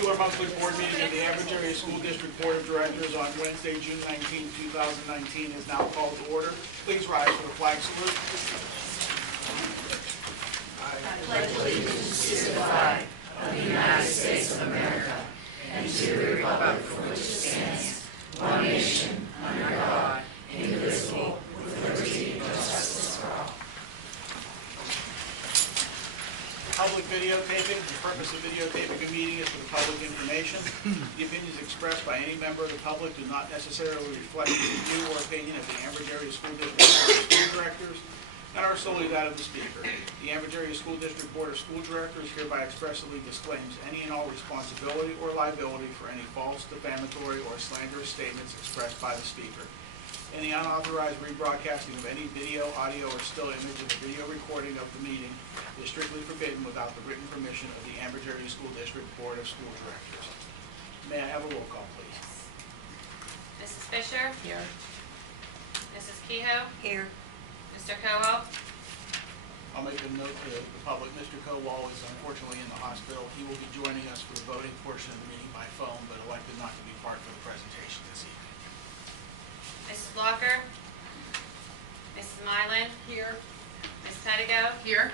to our monthly board meeting of the Average Area School District Board of Directors on Wednesday, June 19, 2019 is now called to order. Please rise for the flag salute. I pledge allegiance to the flag of the United States of America and to the republic for which it stands, one nation, under God, indivisible, with liberty and justice for all. Public videotaping. The purpose of videotaping a meeting is for the public information. The opinions expressed by any member of the public do not necessarily reflect the view or opinion of the Ambridge Area School District Board of School Directors and are solely that of the speaker. The Ambridge Area School District Board of School Directors hereby expressly disclaims any and all responsibility or liability for any false, defamatory, or slanderous statements expressed by the speaker. Any unauthorized rebroadcasting of any video, audio, or still image of a video recording of the meeting is strictly forbidden without the written permission of the Ambridge Area School District Board of School Directors. May I have a roll call, please? Mrs. Fisher? Here. Mrs. Kehoe? Here. Mr. Cowell? I'll make a note to the public. Mr. Kowal is unfortunately in the hospital. He will be joining us for the voting portion of the meeting by phone, but elected not to be part of the presentation this evening. Mrs. Walker? Mrs. Mylan? Here. Ms. Pettigo? Here.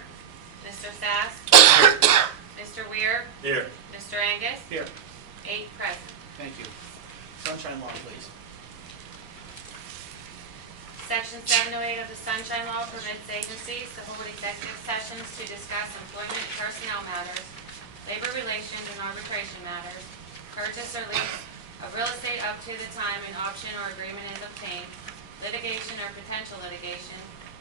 Mr. Sass? Mr. Weir? Here. Mr. Angus? Here. 8 present. Thank you. Sunshine Law, please. Section 708 of the Sunshine Law permits agencies to hold executive sessions to discuss employment and personnel matters, labor relations and arbitration matters, purchase or lease of real estate up to the time an option or agreement is obtained, litigation or potential litigation,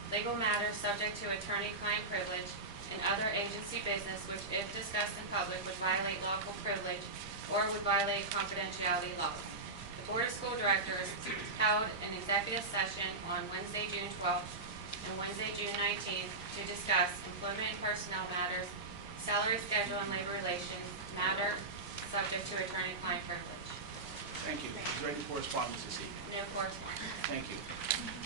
legal matters subject to attorney-client privilege, and other agency business which, if discussed in public, would violate lawful privilege or would violate confidentiality laws. The Board of School Directors held an executive session on Wednesday, June 12th and Wednesday, June 19th to discuss employment and personnel matters, salary schedule and labor relations matter subject to attorney-client privilege. Thank you. Is there any correspondence this evening? No correspondence. Thank you.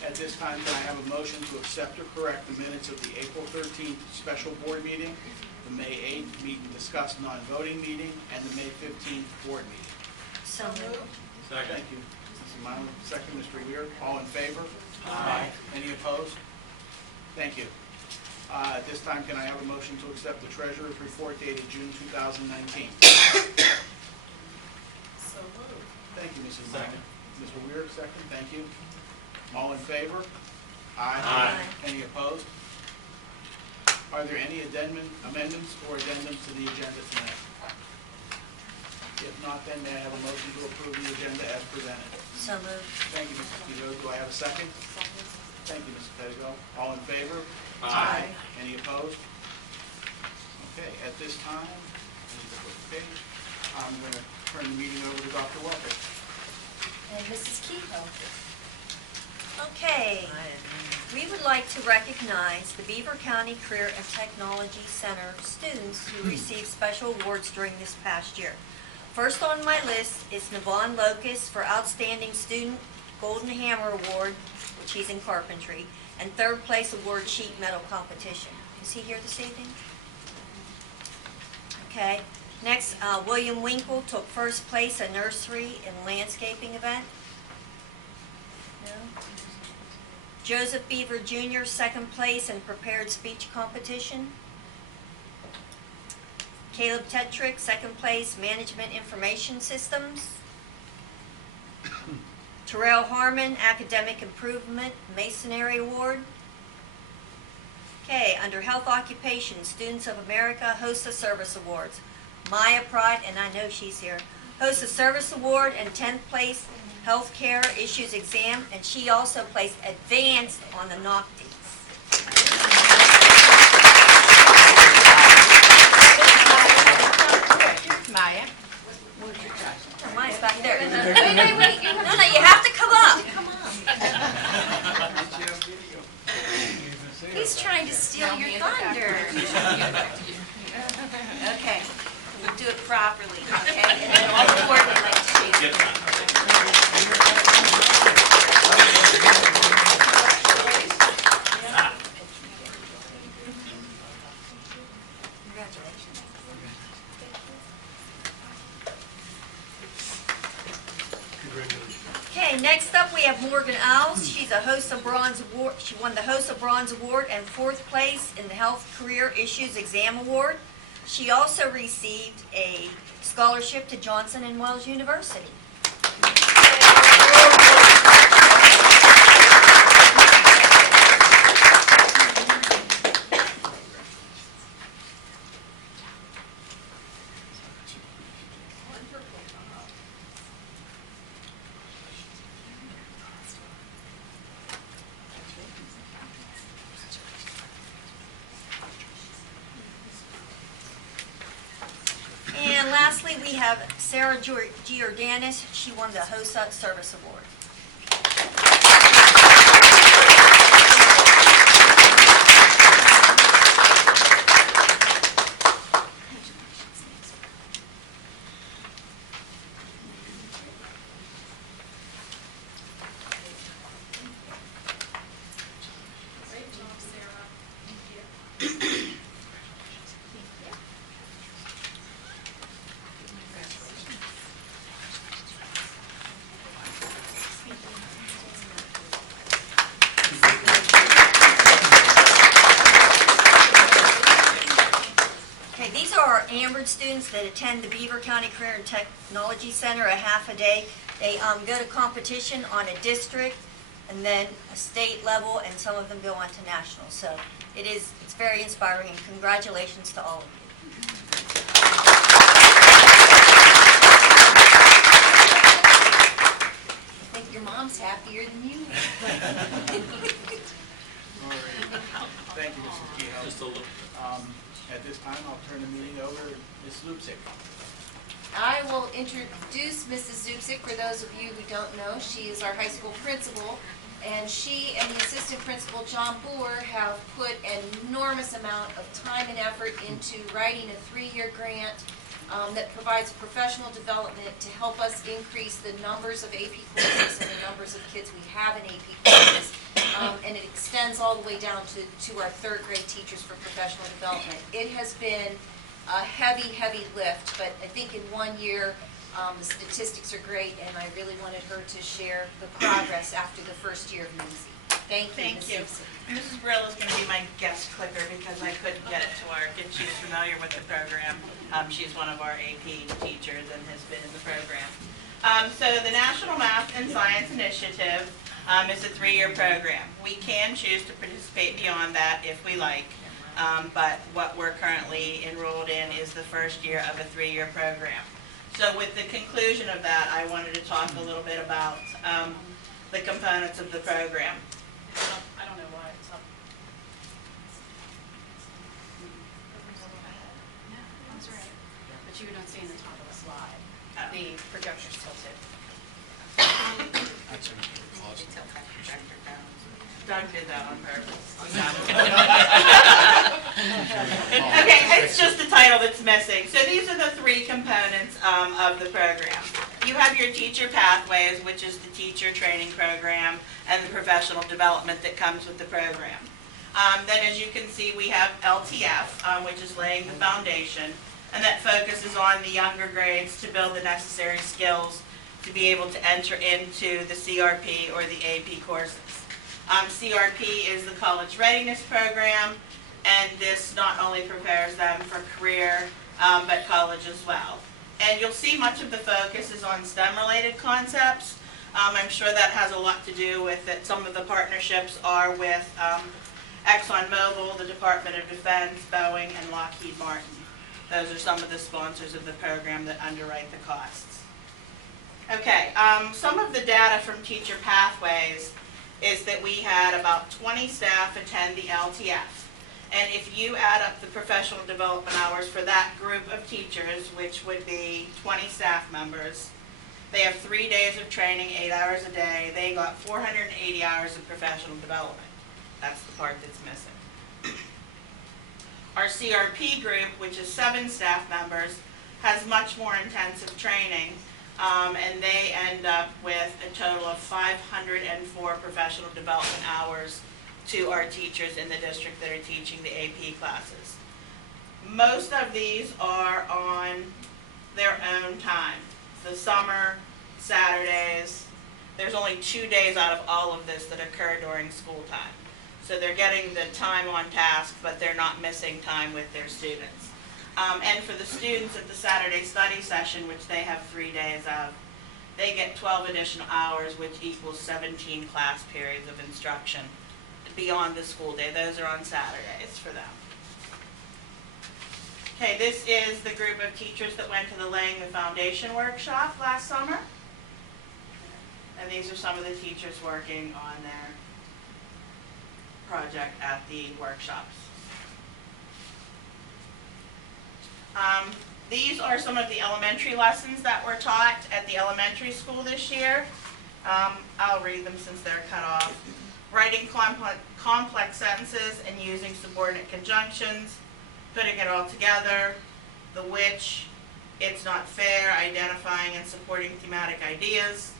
At this time, can I have a motion to accept or correct the minutes of the April 13th special board meeting, the May 8th meet and discuss non-voting meeting, and the May 15th board meeting? So moved. Second. Thank you. Mrs. Mylan, second. Mr. Weir, all in favor? Aye. Any opposed? Thank you. At this time, can I have a motion to accept the treasurer's report dated June 2019? So moved. Thank you, Mrs. Mylan. Mr. Weir, second. Thank you. All in favor? Aye. Aye. Any opposed? Are there any amendments or addendums to the agenda tonight? If not, then may I have a motion to approve the agenda as presented? So moved. Thank you, Mrs. Kehoe. Do I have a second? Second. Thank you, Mrs. Pettigo. All in favor? Aye. Any opposed? Okay, at this time, let me flip the page. I'm going to turn the meeting over to Dr. Welker. And Mrs. Kehoe. Okay, we would like to recognize the Beaver County Career and Technology Center students who received special awards during this past year. First on my list is Navon Locust for Outstanding Student Golden Hammer Award, which he's in carpentry, and third place award sheet metal competition. Is he here this evening? Okay. Next, William Winkle took first place at nursery and landscaping event. No. Joseph Beaver Jr., second place in prepared speech competition. Caleb Tetrick, second place, management information systems. Terrell Harmon, academic improvement, masonry award. Okay, under health occupation, Students of America HOSA Service Awards. Maya Pride, and I know she's here, HOSA Service Award and 10th place healthcare issues exam, and she also placed advanced on the NOCTIs. Maya. Oh, mine's back there. Wait. No, you have to come up. Come on. He's trying to steal your thunder. Okay, we'll do it properly, okay? And then all the board would like to see it. Congratulations. Okay, next up we have Morgan Owls. She's a host of Bronze Award. She won the Host of Bronze Award and 4th place in the Health Career Issues Exam Award. She also received a scholarship to Johnson & Wales University. And lastly, we have Sarah Giordanis. She won the HOSA Service Award. Great job, Sarah. Okay, these are our Ambridge students that attend the Beaver County Career and Technology Center a half a day. They go to competition on a district and then a state level, and some of them go on to national. So it's very inspiring, and congratulations to all of you. I think your mom's happier than you. All right. Thank you, Mrs. Kehoe. Just a little. At this time, I'll turn the meeting over to Ms. Lupsick. I will introduce Mrs. Zubsik. For those of you who don't know, she is our high school principal, and she and the assistant principal, John Boer, have put an enormous amount of time and effort into writing a 3-year grant that provides professional development to help us increase the numbers of AP courses and the numbers of kids we have in AP courses. And it extends all the way down to our 3rd grade teachers for professional development. It has been a heavy, heavy lift, but I think in 1 year, the statistics are great, and I really wanted her to share the progress after the first year of NEASY. Thank you, Thank you. Ms. Zubsik. Mrs. Brill is going to be my guest clicker because I couldn't get to work, and she's familiar with the program. She's one of our AP teachers and has been in the program. So the National Math and Science Initiative is a 3-year program. We can choose to participate beyond that if we like, but what we're currently enrolled in is the first year of a 3-year program. So with the conclusion of that, I wanted to talk a little bit about the components of the program. I don't know why it's up. No, that's right. But you don't see in the top of the slide. The projector's tilted. Doug did that on purpose. Okay, it's just the title that's missing. So these are the 3 components of the program. You have your teacher pathways, which is the teacher training program and the professional development that comes with the program. Then as you can see, we have LTF, which is laying the foundation, and that focuses on the younger grades to build the necessary skills to be able to enter into the CRP or the AP courses. CRP is the College Readiness Program, and this not only prepares them for career, but college as well. And you'll see much of the focus is on STEM-related concepts. I'm sure that has a lot to do with that some of the partnerships are with ExxonMobil, the Department of Defense, Boeing, and Lockheed Martin. Those are some of the sponsors of the program that underwrite the costs. Okay, some of the data from Teacher Pathways is that we had about 20 staff attend the LTF. And if you add up the professional development hours for that group of teachers, which would be 20 staff members, they have 3 days of training, 8 hours a day. They got 480 hours of professional development. That's the part that's missing. Our CRP group, which is 7 staff members, has much more intensive training, and they end up with a total of 504 professional development hours to our teachers in the district that are teaching the AP classes. Most of these are on their own time. The summer, Saturdays. There's only 2 days out of all of this that occur during school time. So they're getting the time on task, but they're not missing time with their students. And for the students at the Saturday study session, which they have 3 days of, they get 12 additional hours, which equals 17 class periods of instruction beyond the school day. Those are on Saturdays for them. Okay, this is the group of teachers that went to the Laying the Foundation workshop last summer. And these are some of the teachers working on their project at the workshops. These are some of the elementary lessons that were taught at the elementary school this year. I'll read them since they're cut off. Writing complex sentences and using subordinate conjunctions, putting it all together, the which, it's not fair, identifying and supporting thematic ideas,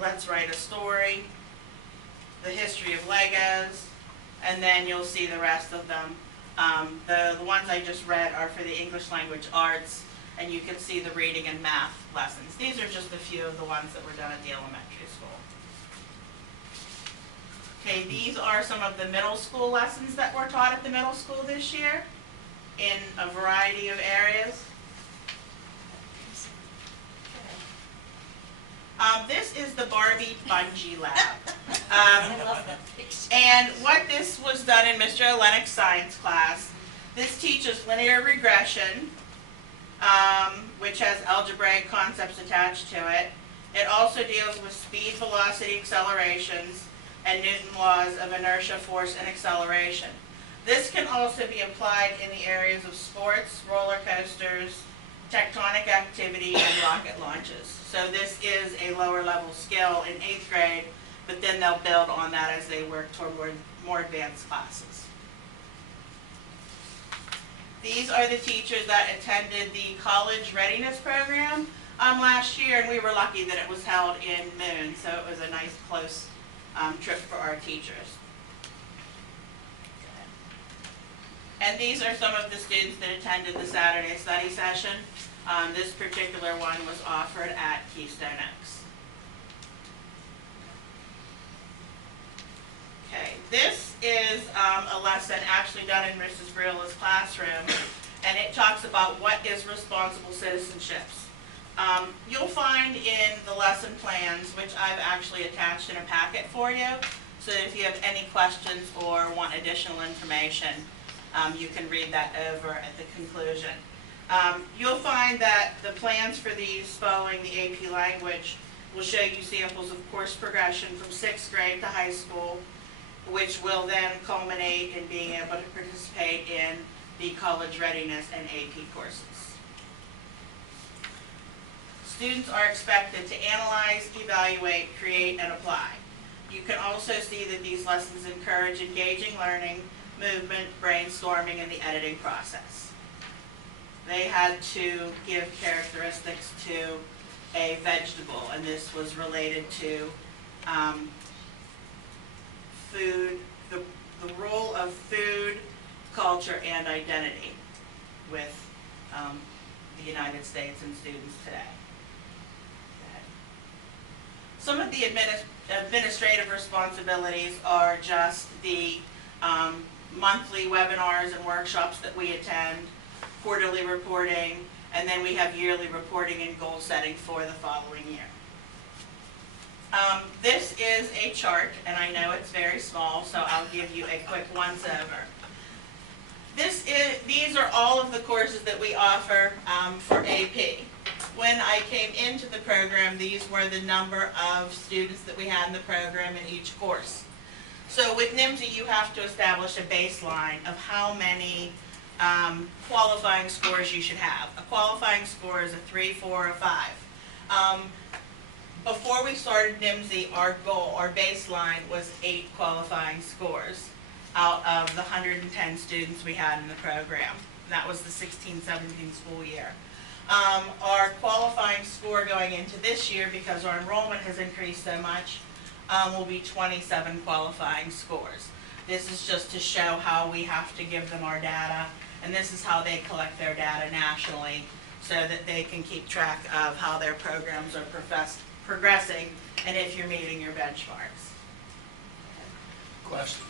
let's write a story, the history of Legos, and then you'll see the rest of them. The ones I just read are for the English language arts, and you can see the reading and math lessons. These are just a few of the ones that were done at the elementary school. Okay, these are some of the middle school lessons that were taught at the middle school this year in a variety of areas. This is the Barbie Bungee Lab. And what this was done in Mr. Olenik's science class, this teaches linear regression, which has algebraic concepts attached to it. It also deals with speed, velocity, accelerations, and Newton's laws of inertia, force, and acceleration. This can also be applied in the areas of sports, roller coasters, tectonic activity, and rocket launches. So this is a lower level skill in 8th grade, but then they'll build on that as they work toward more advanced classes. These are the teachers that attended the college readiness program last year, and we were lucky that it was held in Moon, so it was a nice close trip for our teachers. And these are some of the students that attended the Saturday study session. This particular one was offered at Keystone X. Okay, this is a lesson actually done in Mrs. Brilla's classroom, and it talks about what is responsible citizenships. You'll find in the lesson plans, which I've actually attached in a packet for you, so that if you have any questions or want additional information, you can read that over at the conclusion. You'll find that the plans for these following the AP language will show you samples of course progression from 6th grade to high school, which will then culminate in being able to participate in the college readiness and AP courses. Students are expected to analyze, evaluate, create, and apply. You can also see that these lessons encourage engaging learning, movement, brainstorming, and the editing process. They had to give characteristics to a vegetable, and this was related to food, the role of food, culture, and identity with the United States and students today. Some of the administrative responsibilities are just the monthly webinars and workshops that we attend, quarterly reporting, and then we have yearly reporting and goal setting for the following year. This is a chart, and I know it's very small, so I'll give you a quick once-over. These are all of the courses that we offer for AP. When I came into the program, these were the number of students that we had in the program in each course. So with NIMSY, you have to establish a baseline of how many qualifying scores you should have. A qualifying score is a 3, 4, or 5. Before we started NIMSY, our goal, our baseline was 8 qualifying scores out of the 110 students we had in the program. That was the 16-17 school year. Our qualifying score going into this year, because our enrollment has increased so much, will be 27 qualifying scores. This is just to show how we have to give them our data, and this is how they collect their data nationally so that they can keep track of how their programs are progressing and if you're meeting your benchmarks. Question.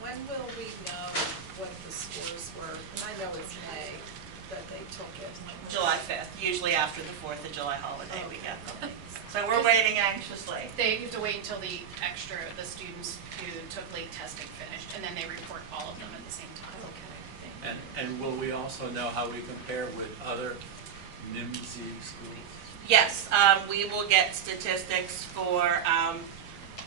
When will we know what the scores were? And I know it's May that they took it. July 5th, usually after the 4th of July holiday we get them. So we're waiting anxiously. They have to wait until the students who took late testing finished, and then they report all of them at the same time. And will we also know how we compare with other NIMSY schools? Yes, we will get statistics for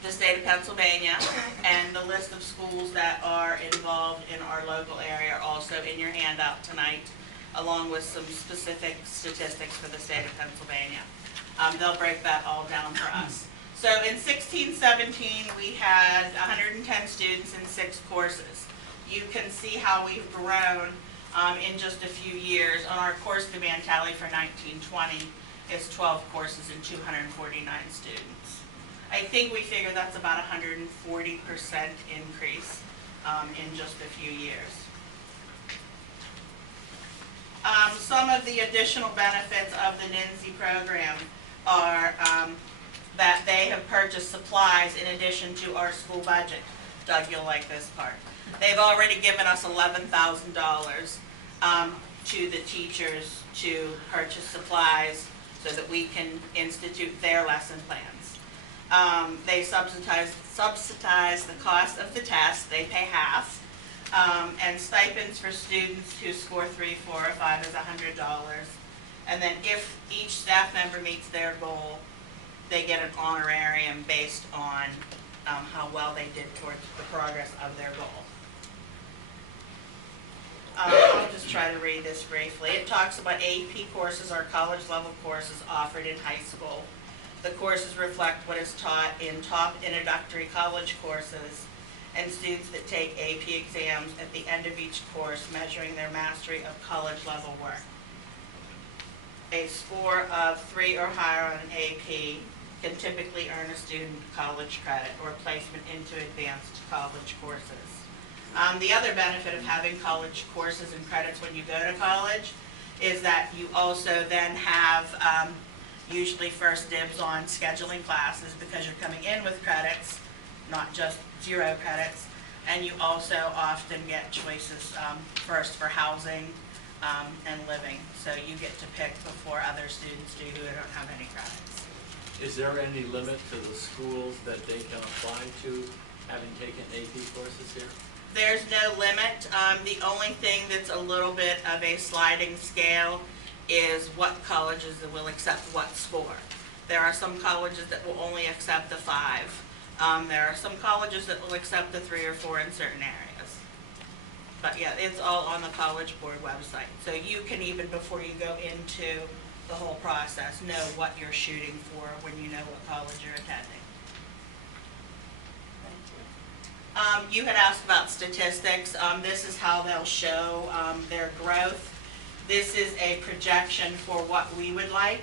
the state of Pennsylvania, and the list of schools that are involved in our local area are also in your handout tonight, along with some specific statistics for the state of Pennsylvania. They'll break that all down for us. So in 16-17, we had 110 students in 6 courses. You can see how we've grown in just a few years. On our course demand tally for 19-20 is 12 courses and 249 students. I think we figure that's about a 140% increase in just a few years. Some of the additional benefits of the NIMSY program are that they have purchased supplies in addition to our school budget. Doug, you'll like this part. They've already given us $11,000 to the teachers to purchase supplies so that we can institute their lesson plans. They subsidize the cost of the test. They pay half. And stipends for students who score 3, 4, or 5 is $100. And then if each staff member meets their goal, they get an honorarium based on how well they did towards the progress of their goal. I'll just try to read this briefly. It talks about AP courses or college level courses offered in high school. The courses reflect what is taught in top introductory college courses, and students that take AP exams at the end of each course measuring their mastery of college level work. A score of 3 or higher on an AP can typically earn a student college credit or placement into advanced college courses. The other benefit of having college courses and credits when you go to college is that you also then have usually first dibs on scheduling classes because you're coming in with credits, not just 0 credits, and you also often get choices first for housing and living, so you get to pick before other students do who don't have any credits. Is there any limit to the schools that they can apply to having taken AP courses here? There's no limit. The only thing that's a little bit of a sliding scale is what colleges will accept what score. There are some colleges that will only accept the 5. There are some colleges that will accept the 3 or 4 in certain areas. But yeah, it's all on the College Board website. So you can, even before you go into the whole process, know what you're shooting for when you know what college you're attending. You had asked about statistics. This is how they'll show their growth. This is a projection for what we would like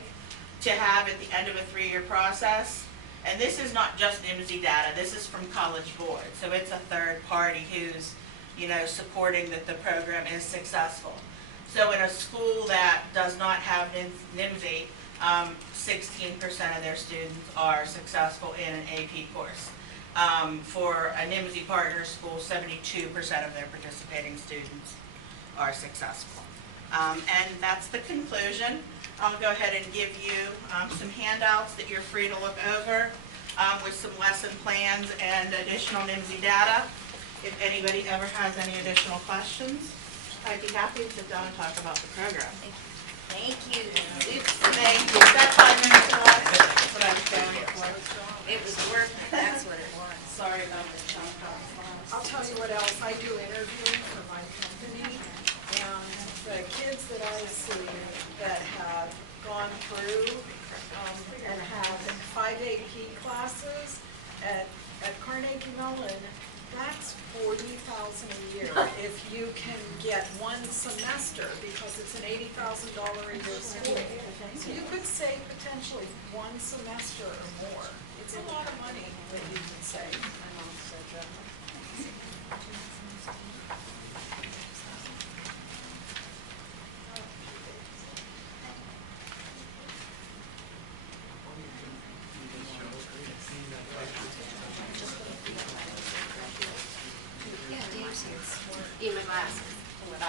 to have at the end of a 3-year process. And this is not just NIMSY data. This is from College Board. So it's a third party who's, supporting that the program is successful. So in a school that does not have NIMSY, 16% of their students are successful in an AP course. For a NIMSY partner school, 72% of their participating students are successful. And that's the conclusion. I'll go ahead and give you some handouts that you're free to look over with some lesson plans and additional NIMSY data. If anybody ever has any additional questions, I'd be happy to sit down and talk about the program. Thank you. Thank you. That's 5 minutes or less. That's what I was going for. It was worth it, that's what it was. Sorry about the time. I'll tell you what else, I do interviewing for my company, and the kids that I see that have gone through and have 5 AP classes at Carnegie Mellon, that's $40,000 a year if you can get 1 semester, because it's an $80,000 a year school. So you could save potentially 1 semester or more. It's a lot of money that you can save.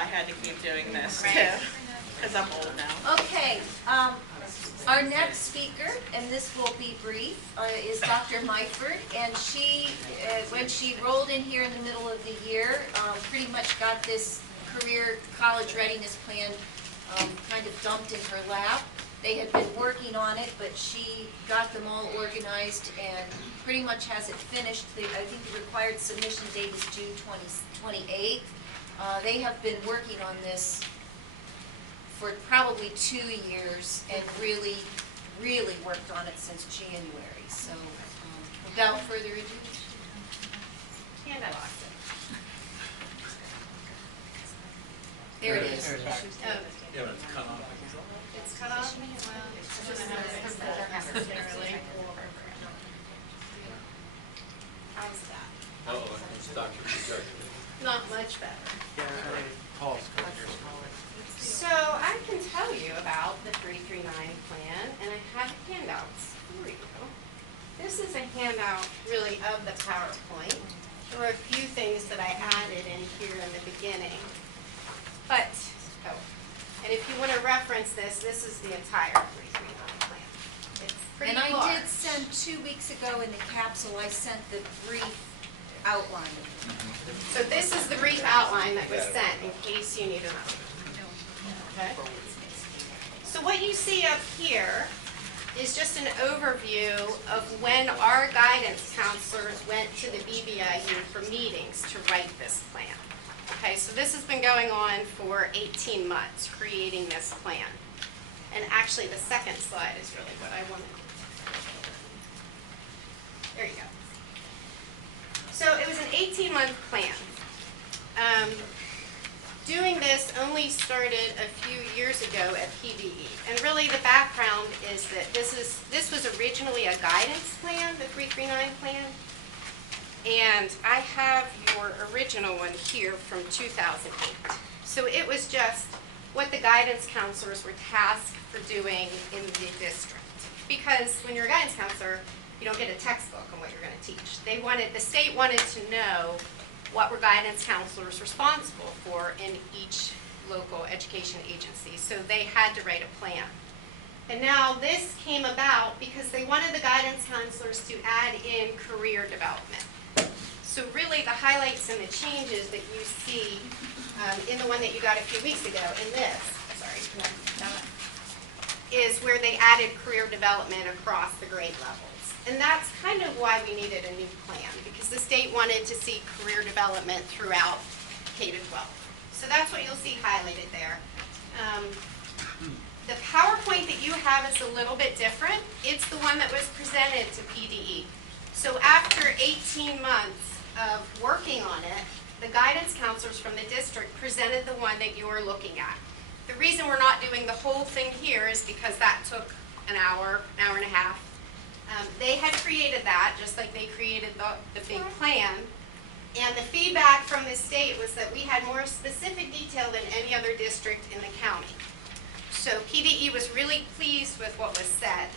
had to keep doing this too, Right. because I'm old now. Okay, our next speaker, and this will be brief, is Dr. Myford, and she, when she rolled in here in the middle of the year, pretty much got this career college readiness plan kind of dumped in her lap. They had been working on it, but she got them all organized and pretty much has it finished. I think the required submission date is June 28th. They have been working on this for probably 2 years and really, really worked on it since January. So without further ado. Hand I lost it. There it is. Yeah, but it's cut off. It's cut off? Well, it's just necessarily. How's that? Uh-oh, it's Dr. Projector. Not much better. Paul's coming here. So I can tell you about the 339 plan, and I have handouts for you. This is a handout really of the PowerPoint. There were a few things that I added in here in the beginning. But, and if you want to reference this, this is the entire 339 plan. It's pretty And I large. did send 2 weeks ago in the capsule, I sent the brief outline. So this is the brief outline that was sent in case you need to know. Okay. So what you see up here is just an overview of when our guidance counselors went to the BBIU for meetings to write this plan. Okay, so this has been going on for 18 months, creating this plan. And actually, the second slide is really what I wanted. There you go. So it was an 18-month plan. Doing this only started a few years ago at PDE. And really the background is that this was originally a guidance plan, the 339 plan. And I have your original one here from 2008. So it was just what the guidance counselors were tasked for doing in the district. Because when you're a guidance counselor, you don't get a textbook on what you're going to teach. The state wanted to know what were guidance counselors responsible for in each local education agency. So they had to write a plan. And now this came about because they wanted the guidance counselors to add in career development. So really the highlights and the changes that you see in the one that you got a few weeks ago in this, is where they added career development across the grade levels. And that's kind of why we needed a new plan, because the state wanted to see career development throughout K-12. So that's what you'll see highlighted there. The PowerPoint that you have is a little bit different. It's the one that was presented to PDE. So after 18 months of working on it, the guidance counselors from the district presented the one that you're looking at. The reason we're not doing the whole thing here is because that took an hour and a half. They had created that, just like they created the big plan. And the feedback from the state was that we had more specific detail than any other district in the county. So PDE was really pleased with what was said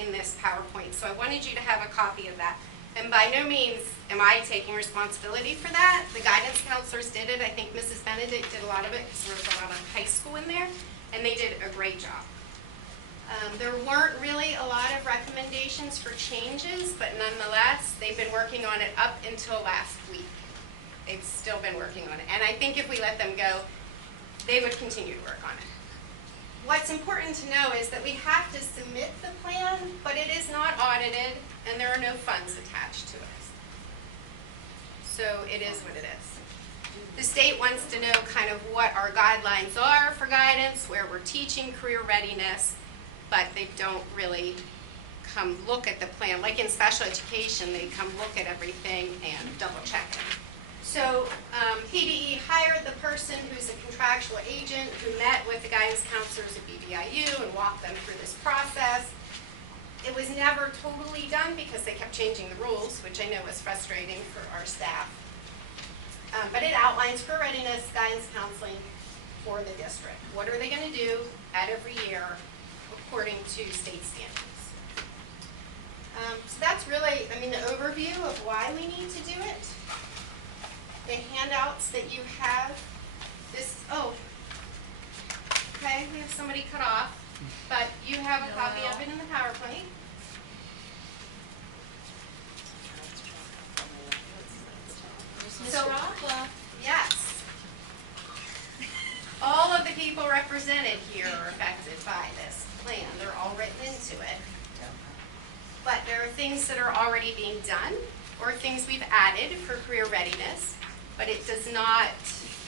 in this PowerPoint. So I wanted you to have a copy of that. And by no means am I taking responsibility for that. The guidance counselors did it. I think Mrs. Benedict did a lot of it because there was a lot of high school in there. And they did a great job. There weren't really a lot of recommendations for changes, but nonetheless, they've been working on it up until last week. They've still been working on it. And I think if we let them go, they would continue to work on it. What's important to know is that we have to submit the plan, but it is not audited, and there are no funds attached to it. So it is what it is. The state wants to know kind of what our guidelines are for guidance, where we're teaching career readiness, but they don't really come look at the plan. Like in special education, they come look at everything and double check it. So PDE hired the person who's a contractual agent who met with the guidance counselors at BBIU and walked them through this process. It was never totally done because they kept changing the rules, which I know was frustrating for our staff. But it outlines career readiness guidance counseling for the district. What are they going to do at every year according to state standards? So that's really, the overview of why we need to do it. The handouts that you have Okay, we have somebody cut off, but you have a copy of it in the PowerPoint. So, yes. All of the people represented here are affected by this plan. They're all written into it. But there are things that are already being done or things we've added for career readiness, but it does not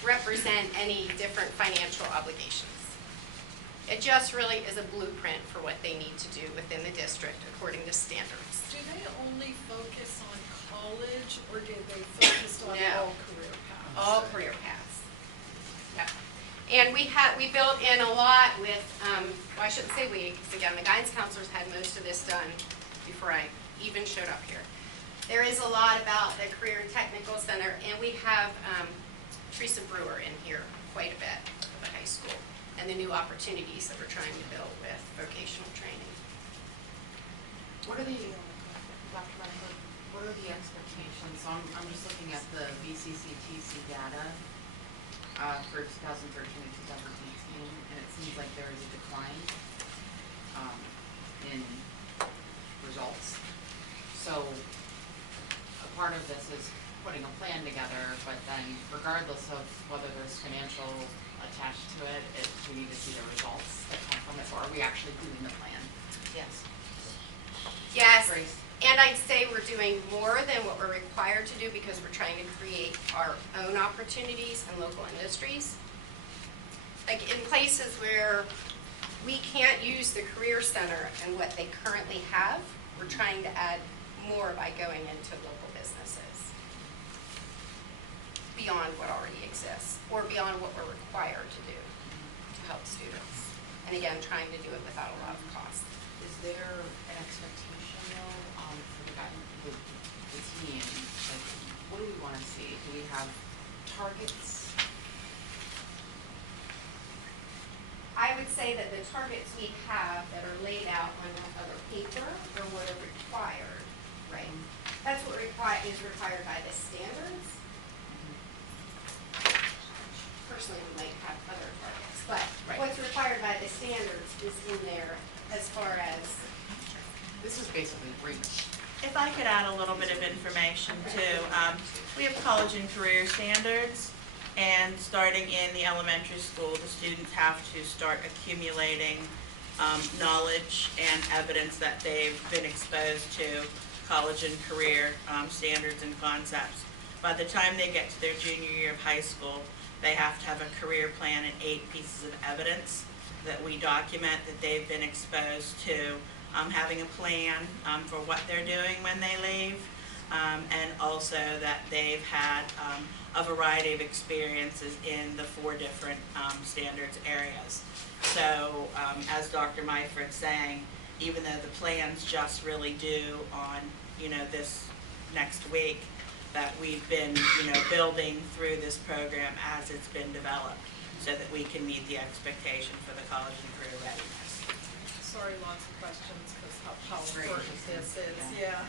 represent any different financial obligations. It just really is a blueprint for what they need to do within the district according to standards. Do they only focus on college, or do they focus on No. all career paths? All career paths. Yep. And we built in a lot with, well, I shouldn't say we, because again, the guidance counselors had most of this done before I even showed up here. There is a lot about the Career Technical Center, and we have Teresa Brewer in here quite a bit for the high school and the new opportunities that we're trying to build with vocational training. What are the, Dr. Radford, what are the expectations? So I'm just looking at the VCCTC data for 2013 and 2018, and it seems like there is a decline in results. So a part of this is putting a plan together, but then regardless of whether there's financial attached to it, we need to see the results that come from it, or are we actually doing the plan? Yes. Yes, Grace. and I'd say we're doing more than what we're required to do because we're trying to create our own opportunities in local industries. Like in places where we can't use the Career Center and what they currently have, we're trying to add more by going into local businesses beyond what already exists or beyond what we're required to do to help students. And again, trying to do it without a lot of cost. Is there an expectation though, for the team? Like, what do we want to see? Do we have targets? I would say that the targets we have that are laid out on that other paper are what are required, right? That's what is required by the standards. Personally, we might have other targets, but what's required by the standards is in there as far as. This is basically reach. If I could add a little bit of information too, we have college and career standards, and starting in the elementary school, the students have to start accumulating knowledge and evidence that they've been exposed to college and career standards and concepts. By the time they get to their junior year of high school, they have to have a career plan and 8 pieces of evidence that we document that they've been exposed to, having a plan for what they're doing when they leave, and also that they've had a variety of experiences in the 4 different standards areas. So as Dr. Myford's saying, even though the plan's just really due on, this next week, that we've been, building through this program as it's been developed so that we can meet the expectation for the college and career readiness. Sorry, lots of questions, because how important this is, yeah.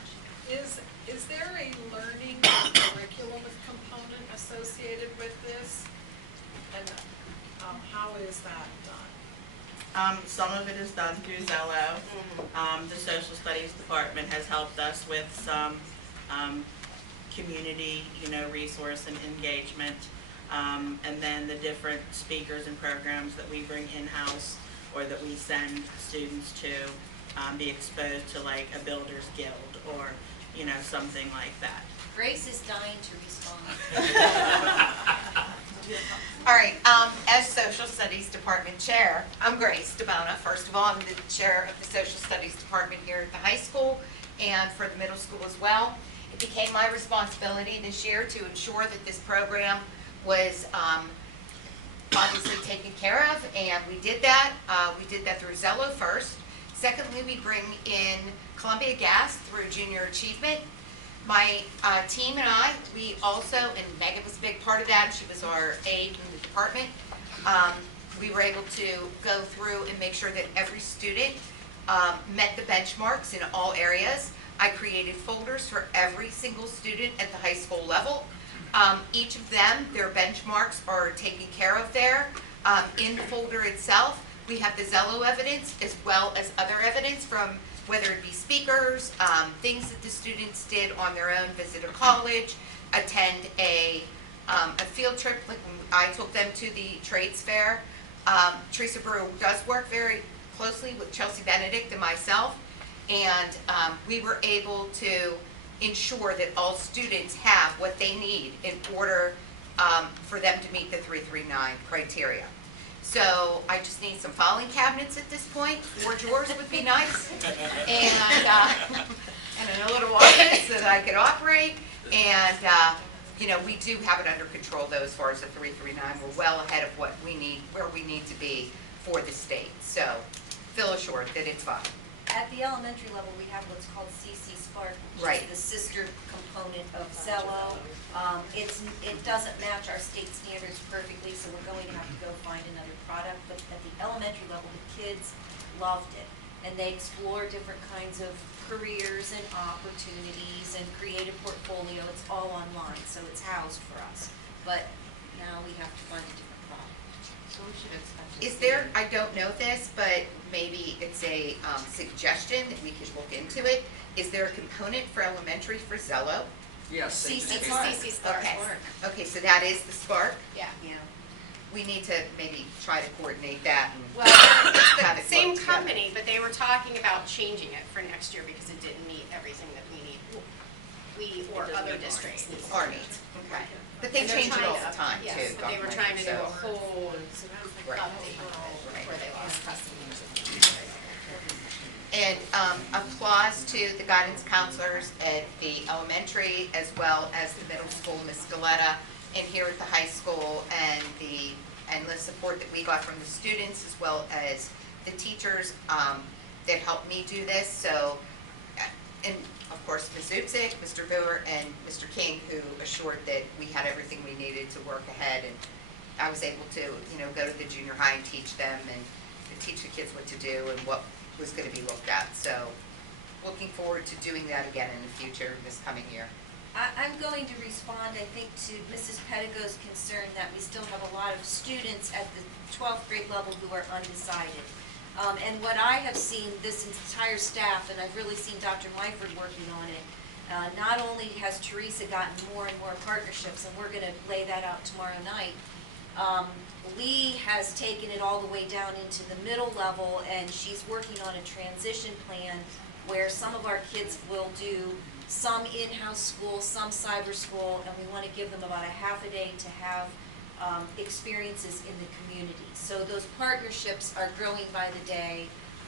Is there a learning or curriculum component associated with this? And how is that done? Some of it is done through Zello. The social studies department has helped us with some community, resource and engagement. And then the different speakers and programs that we bring in-house or that we send students to be exposed to, like a builder's guild or, something like that. Grace is dying to respond. All right, as Social Studies Department Chair, I'm Grace DeBona. First of all, I'm the Chair of the Social Studies Department here at the high school and for the middle school as well. It became my responsibility this year to ensure that this program was obviously taken care of, and we did that. We did that through Zello first. Secondly, we bring in Columbia Gas through Junior Achievement. My team and I, we also, and Megan was a big part of that, she was our aide in the department, we were able to go through and make sure that every student met the benchmarks in all areas. I created folders for every single student at the high school level. Each of them, their benchmarks are taken care of there. In the folder itself, we have the Zello evidence as well as other evidence from whether it be speakers, things that the students did on their own, visit a college, attend a field trip, like when I took them to the trades fair. Teresa Brew does work very closely with Chelsea Benedict and myself, and we were able to ensure that all students have what they need in order for them to meet the 339 criteria. So I just need some filing cabinets at this point. 4 drawers would be nice, and a little office that I could operate. And you know, we do have it under control though as far as the 339. We're well ahead of what we need, where we need to be for the state. So feel assured that it's fine. At the elementary level, we have what's called CC Spark, which Right. is the sister component of Zello. It doesn't match our state standards perfectly, so we're going to have to go find another product. But at the elementary level, the kids loved it, and they explore different kinds of careers and opportunities and create a portfolio. It's all online, so it's housed for us. But now we have to find a different product. So we should expect to Is see- there, I don't know this, but maybe it's a suggestion that we could look into it. Is there a component for elementary for Zello? Yes. CC It's Spark. CC Spark. Okay. Okay, so that is the Spark. Yeah. Yeah. We need to maybe try to coordinate that. Well, Have it's it the same work together. company, but they were talking about changing it for next year because it didn't meet everything that we need. We or other districts need. Our needs, okay. But they And they're change it trying all to- the time too. Yes, but they were trying to do a whole Right. update before they lost customers. And applause to the guidance counselors at the elementary as well as the middle school, Ms. Scaletta, and here at the high school, and the endless support that we got from the students as well as the teachers that helped me do this. So, and of course, Ms. Utzik, Mr. Boer, and Mr. King, who assured that we had everything we needed to work ahead. And I was able to, you know, go to the junior high and teach them and teach the kids what to do and what was going to be looked at. So looking forward to doing that again in the future this coming year. I'm going to respond, I think, to Mrs. Pedigo's concern that we still have a lot of students at the 12th grade level who are undecided. And what I have seen, this entire staff, and I've really seen Dr. Myford working on it, not only has Teresa gotten more and more partnerships, and we're going to lay that out tomorrow night, Lee has taken it all the way down into the middle level, and she's working on a transition plan where some of our kids will do some in-house school, some cyber school, and we want to give them about a half a day to have experiences in the community. So those partnerships are growing by the day,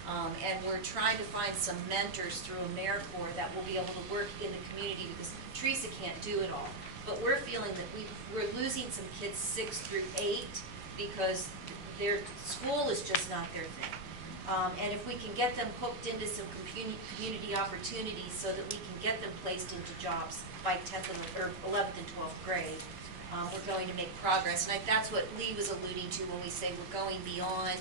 and we're trying to find some mentors through AmeriCorps that will be able to work in the community because Teresa can't do it all. But we're feeling that we're losing some kids 6 through 8 because their school is just not their thing. And if we can get them hooked into some community opportunities so that we can get them placed into jobs by 10th or 11th and 12th grade, we're going to make progress. And that's what Lee was alluding to when we say we're going beyond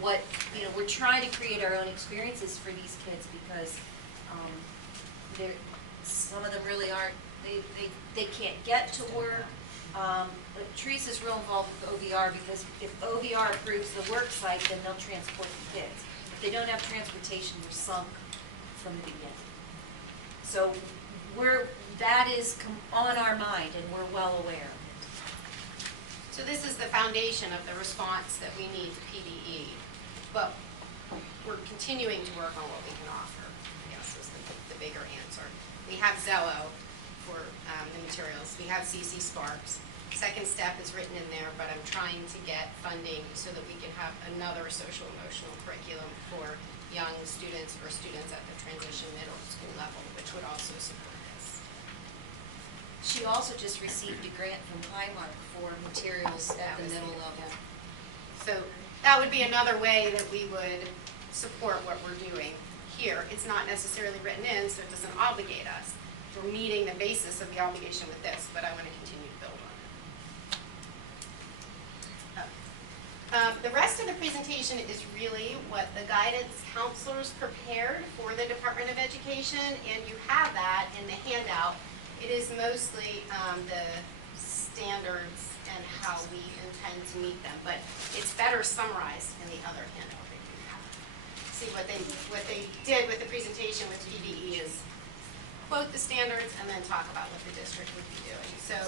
what, you know, we're trying to create our own experiences for these kids because some of them really aren't, they can't get to work. But Teresa's real involved with OVR because if OVR approves the work site, then they'll transport the kids. If they don't have transportation, we're sunk from the beginning. So that is on our mind and we're well aware of it. So this is the foundation of the response that we need to PDE, but we're continuing to work on what we can offer, I guess is the bigger answer. We have Zello for the materials. We have CC Sparks. Second step is written in there, but I'm trying to get funding so that we can have another social emotional curriculum for young students or students at the transition middle school level, which would also support this. She also just received a grant from Highmark for materials at the middle level. So that would be another way that we would support what we're doing here. It's not necessarily written in, so it doesn't obligate us. We're meeting the basis of the obligation with this, but I want to continue to build on it. The rest of the presentation is really what the guidance counselors prepared for the Department of Education, and you have that in the handout. It is mostly the standards and how we intend to meet them, but it's better summarized in the other handout that you have. See, what they did with the presentation with PVE is quote the standards and then talk about what the district would be doing. So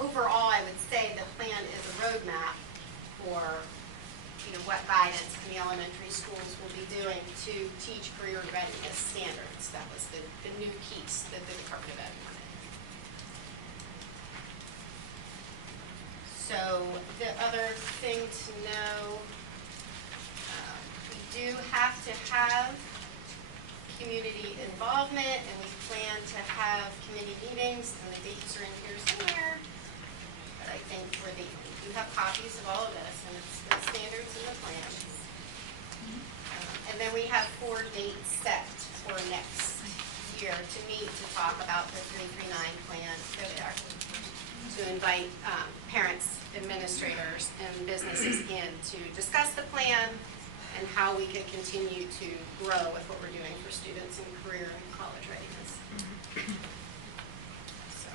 overall, I would say the plan is a roadmap for what guidance in the elementary schools will be doing to teach career readiness standards. That was the new piece that the Department of Ed wanted. So the other thing to know, we do have to have community involvement, and we plan to have committee meetings, and the dates are in here somewhere. But I think you have copies of all of this, and it's the standards and the plans. And then we have 4 dates set for next year to meet to talk about the 339 plan to invite parents, administrators, and businesses in to discuss the plan and how we can continue to grow with what we're doing for students in career and college readiness. So,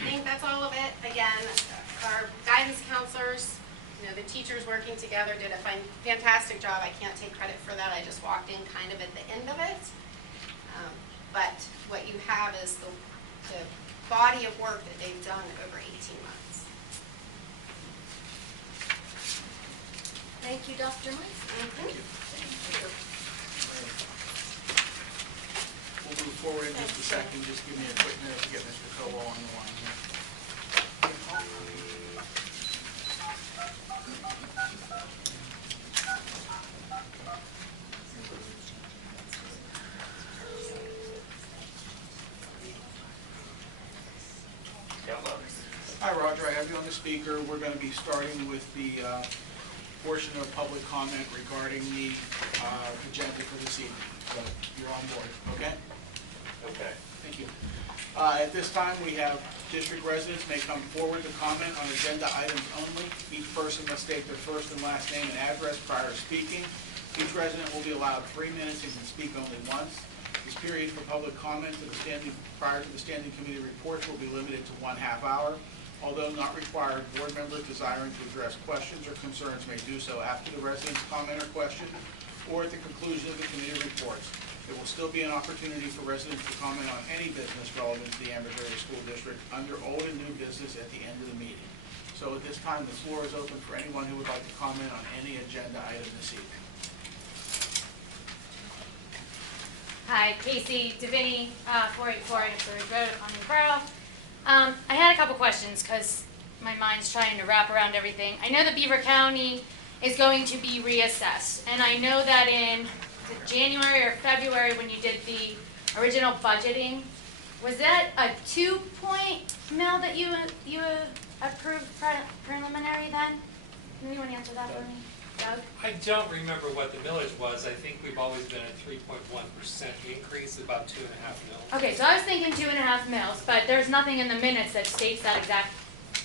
I think that's all of it. Again, our guidance counselors, the teachers working together did a fantastic job. I can't take credit for that. I just walked in kind of at the end of it. But what you have is the body of work that they've done over 18 months. Thank you, Dr. Mike. We'll move forward in just a second. Just give me a quick minute to get Mr. Cobo on the line here. Hi, Roger. I have you on the speaker. We're going to be starting with the portion of public comment regarding the agenda for this evening. So you're on board, okay? Okay. Thank you. At this time, we have district residents may come forward to comment on agenda items only. Each person must state their first and last name and address prior to speaking. Each resident will be allowed 3 minutes and can speak only once. This period for public comment prior to the standing committee reports will be limited to 1/2 hour. Although not required, board members desiring to address questions or concerns may do so after the resident's comment or question or at the conclusion of the committee reports. There will still be an opportunity for residents to comment on any business relevant to the Amherst Area School District under old and new business at the end of the meeting. So at this time, the floor is open for anyone who would like to comment on any agenda item this evening. Hi, Casey Davini, 484 Annisburg Road, Onion I had a couple questions because my mind's trying to wrap around everything. I know that Beaver County is going to be reassessed, and I know that in January or February when you did the original budgeting, was that a 2-point mill that you approved preliminary then? Can anyone answer that for me? Doug? I don't remember what the millage was. I think we've always been at 3.1% increase, about 2.5 mils. Okay, so I was thinking 2.5 mils, but there's nothing in the minutes that states that exact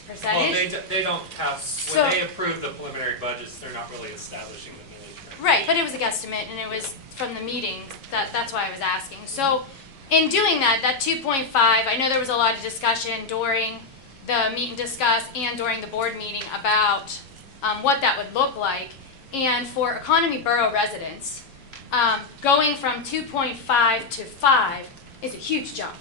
percentage. Well, they don't have, when they approve the preliminary budgets, they're not really establishing the millage. Right, but it was a guesstimate, and it was from the meeting. That's why I was asking. So in doing that 2.5, I know there was a lot of discussion during the meet and discuss and during the board meeting about what that would look like. And for economy borough residents, going from 2.5 to 5 is a huge jump.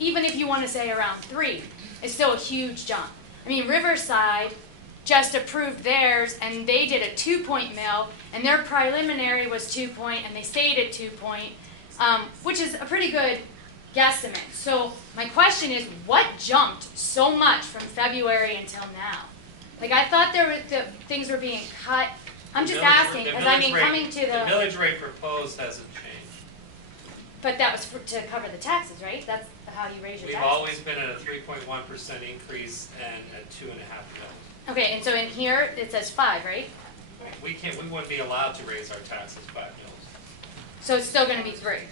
Even if you want to say around 3, it's still a huge jump. I mean, Riverside just approved theirs, and they did a 2-point mill, and their preliminary was 2 point, and they stayed at 2 point, which is a pretty good guesstimate. So my question is, what jumped so much from February until now? Like, I thought things were being cut. I'm just asking, because I mean, coming to the millage rate proposed hasn't changed. But that was to cover the taxes, right? That's how you raise your taxes. We've always been at a 3.1% increase and at 2.5 mils. Okay, and so in here, it says 5, right? We wouldn't be allowed to raise our taxes 5 mils. So it's still going to be 3.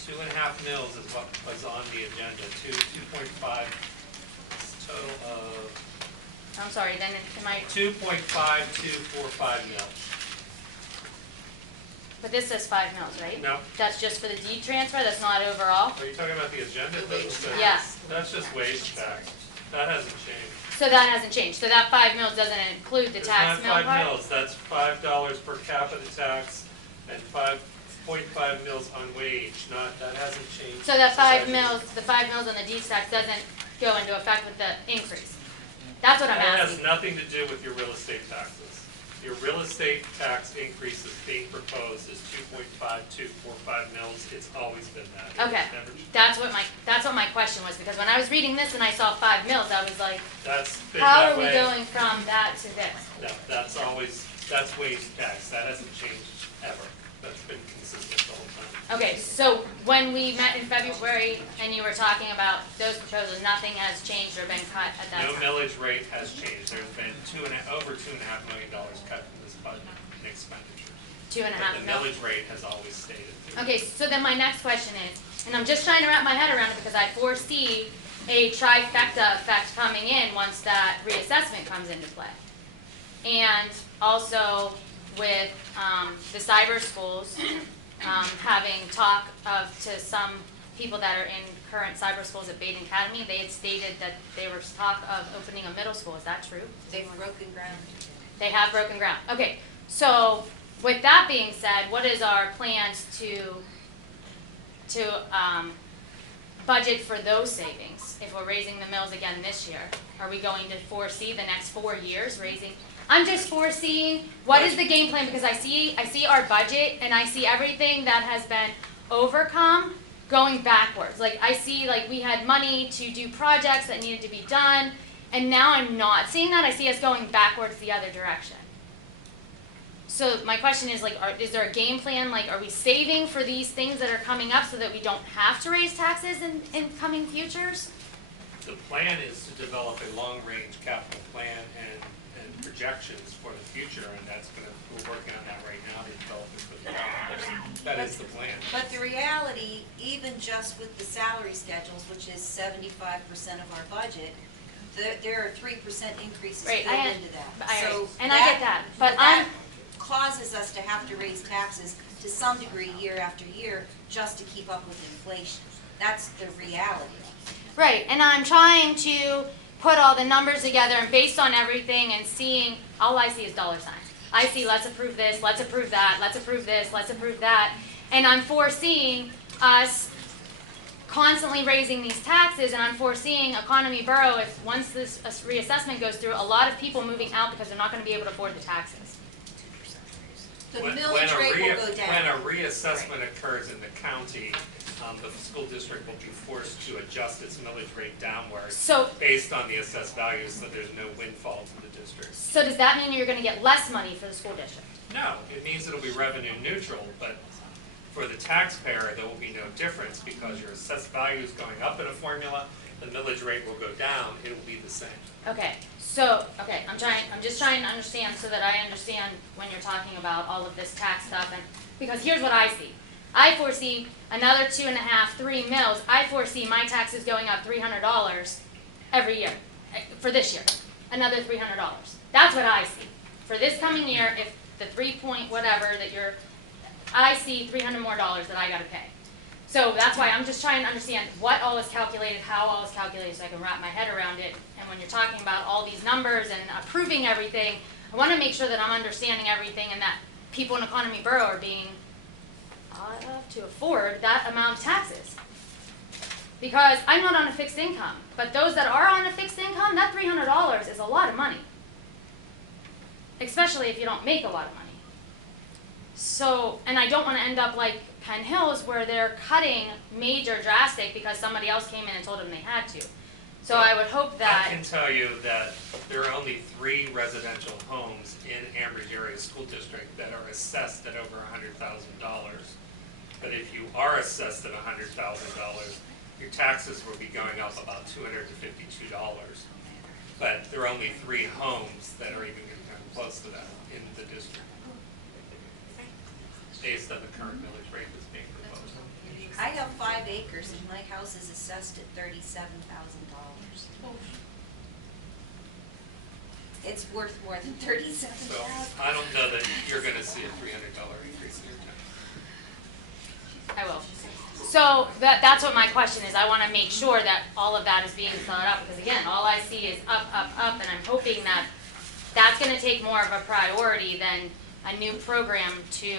2.5 mils is what was on the agenda. 2.5 total of. I'm sorry, then am I... 2.5245 mils. But this says 5 mils, right? No. That's just for the deed transfer? That's not overall? Are you talking about the agenda? The wage tax. Yeah. That's just wage tax. That hasn't changed. So that hasn't changed. So that 5 mils doesn't include the It's tax not mill 5 part? mils, that's $5 per capita tax and 5.5 mils on wage, that hasn't changed. So that since I've 5 been- mils, the 5 mils on the deed tax doesn't go into effect with the increase? That's what I'm That has asking. nothing to do with your real estate taxes. Your real estate tax increase that's being proposed is 2.5245 mils, it's always been that. It Okay, has never- that's what my question was, because when I was reading this and I saw 5 mils, I was like, That's been how that are we way. going from that to this? That's wage tax, that hasn't changed ever. That's been consistent the whole time. Okay, so when we met in February and you were talking about those proposals, nothing has changed or been cut at that No time? millage rate has changed. There's been over $2.5 million cut from this budget in expenditures. 2.5 But the mil? millage rate has always stayed at 2. Okay, so then my next question is, and I'm just trying to wrap my head around it because I foresee a trifecta effect coming in once that reassessment comes into play. And also with the cyber schools, having talk to some people that are in current cyber schools at Baden Academy, they had stated that they were talk of opening a middle school. Is that true? They've broken ground. They have broken ground. Okay, so with that being said, what is our plans to budget for those savings if we're raising the mills again this year? Are we going to foresee the next 4 years raising? I'm just foreseeing what is the game plan, because I see our budget and I see everything that has been overcome going backwards. Like I see like we had money to do projects that needed to be done, and now I'm not seeing that. I see us going backwards the other direction. So my question is like, is there a game plan? Like, are we saving for these things that are coming up so that we don't have to raise taxes in coming futures? The plan is to develop a long-range capital plan and projections for the future, and we're working on that right now to develop it for the calendar. That is the plan. But the reality, even just with the salary schedules, which is 75% of our budget, there are 3% increases Right, built into that. I get that, but that causes us to have to raise taxes to some degree year after year just to keep up with inflation. That's the reality. Right, and I'm trying to put all the numbers together, and based on everything and seeing, all I see is dollar signs. I see let's approve this, let's approve that, let's approve this, let's approve that, and I'm foreseeing us constantly raising these taxes, and I'm foreseeing Economy Borough, if once this reassessment goes through, a lot of people moving out because they're not going to be able to afford the taxes. The When millage a rate will go down. When a reassessment occurs in the county, the school district will be forced to adjust its millage rate downward So, based on the assessed values, so there's no windfall to the district. so does that mean you're going to get less money for the school district? No, it means it'll be revenue neutral, but for the taxpayer, there will be no difference because your assessed value is going up in a formula, the millage rate will go down, it will be the same. Okay, I'm just trying to understand so that I understand when you're talking about all of this tax stuff, and because here's what I see. I foresee another 2.5, 3 mils. I foresee my taxes going up $300 every year for this year. Another $300. That's what I see for this coming year. If the 3 point whatever that I see $300 more that I got to pay. So that's why I'm just trying to understand what all is calculated, how all is calculated, so I can wrap my head around it. And when you're talking about all these numbers and approving everything, I want to make sure that I'm understanding everything and that people in Economy Borough are being to afford that amount of taxes. Because I'm not on a fixed income, but those that are on a fixed income, that $300 is a lot of money. Especially if you don't make a lot of money. So, and I don't want to end up like Penn Hills where they're cutting major drastic because somebody else came in and told them they had to. So I would hope that... I can tell you that there are only 3 residential homes in Ambridge Area School District that are assessed at over $100,000. But if you are assessed at $100,000, your taxes will be going up about $252. But there are only 3 homes that are even going to come close to that in the district, based on the current millage rate that's being proposed. I have 5 acres and my house is assessed at $37,000. It's worth more than $37,000. So I don't know that you're going to see a $300 increase in your tax. I will. So that's what my question is. I want to make sure that all of that is being thought up, because again, all I see is up, up, up, and I'm hoping that that's going to take more of a priority than a new program to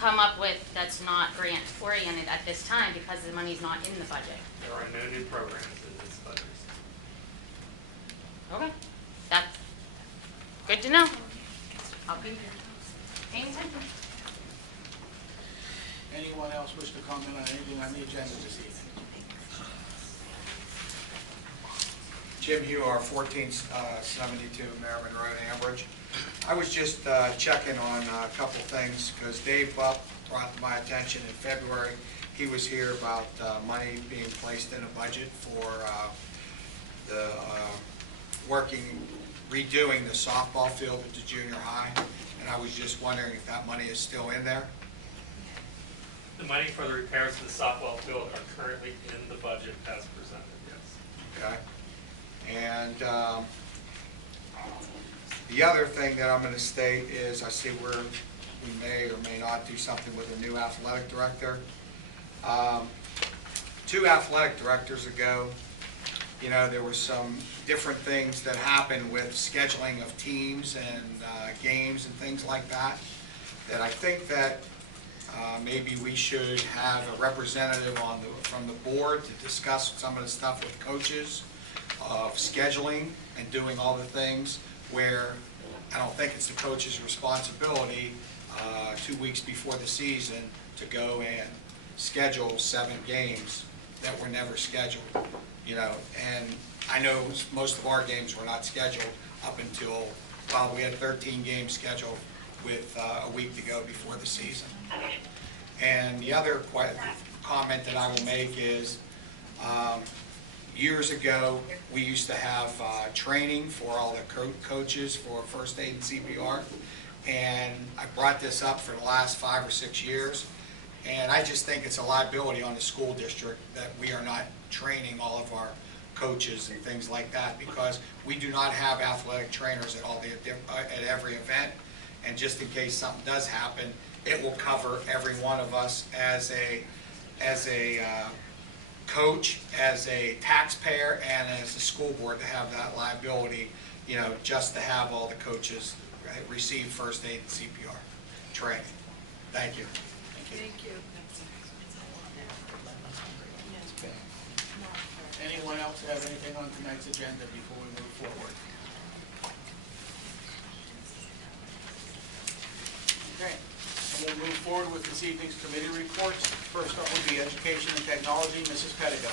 come up with that's not grant oriented at this time, because the money's not in the budget. There are no new programs in this budget. Okay, that's good to know. I'll be paying attention. Anyone else wish to comment on anything on the agenda this evening? Jim Hugh, 1472 Merriman Road, Ambridge. I was just checking on a couple things because Dave Bupp brought to my attention in February. He was here about money being placed in a budget for the redoing the softball field at the junior high, and I was just wondering if that money is still in there. The money for the repairs to the softball field are currently in the budget as presented, yes. Okay. And the other thing that I'm going to state is I see where we may or may not do something with a new athletic director. 2 athletic directors ago, you know, there were some different things that happened with scheduling of teams and games and things like that, that I think that maybe we should have a representative from the board to discuss some of the stuff with coaches of scheduling and doing all the things where I don't think it's the coach's responsibility 2 weeks before the season to go and schedule 7 games that were never scheduled, you know. And I know most of our games were not scheduled up until, well, we had 13 games scheduled with a week to go before the season. And the other comment that I will make is, years ago, we used to have training for all the coaches for first aid and CPR, and I brought this up for the last 5 or 6 years, and I just think it's a liability on the school district that we are not training all of our coaches and things like that, because we do not have athletic trainers at every event, and just in case something does happen, it will cover every one of us as a coach, as a taxpayer, and as a school board to have that liability, you know, just to have all the coaches receive first aid and CPR training. Thank you. Thank you. Anyone else have anything on tonight's agenda before we move forward? Okay, and we'll move forward with this evening's committee reports. First up will be Education and Technology, Mrs. Pettigo.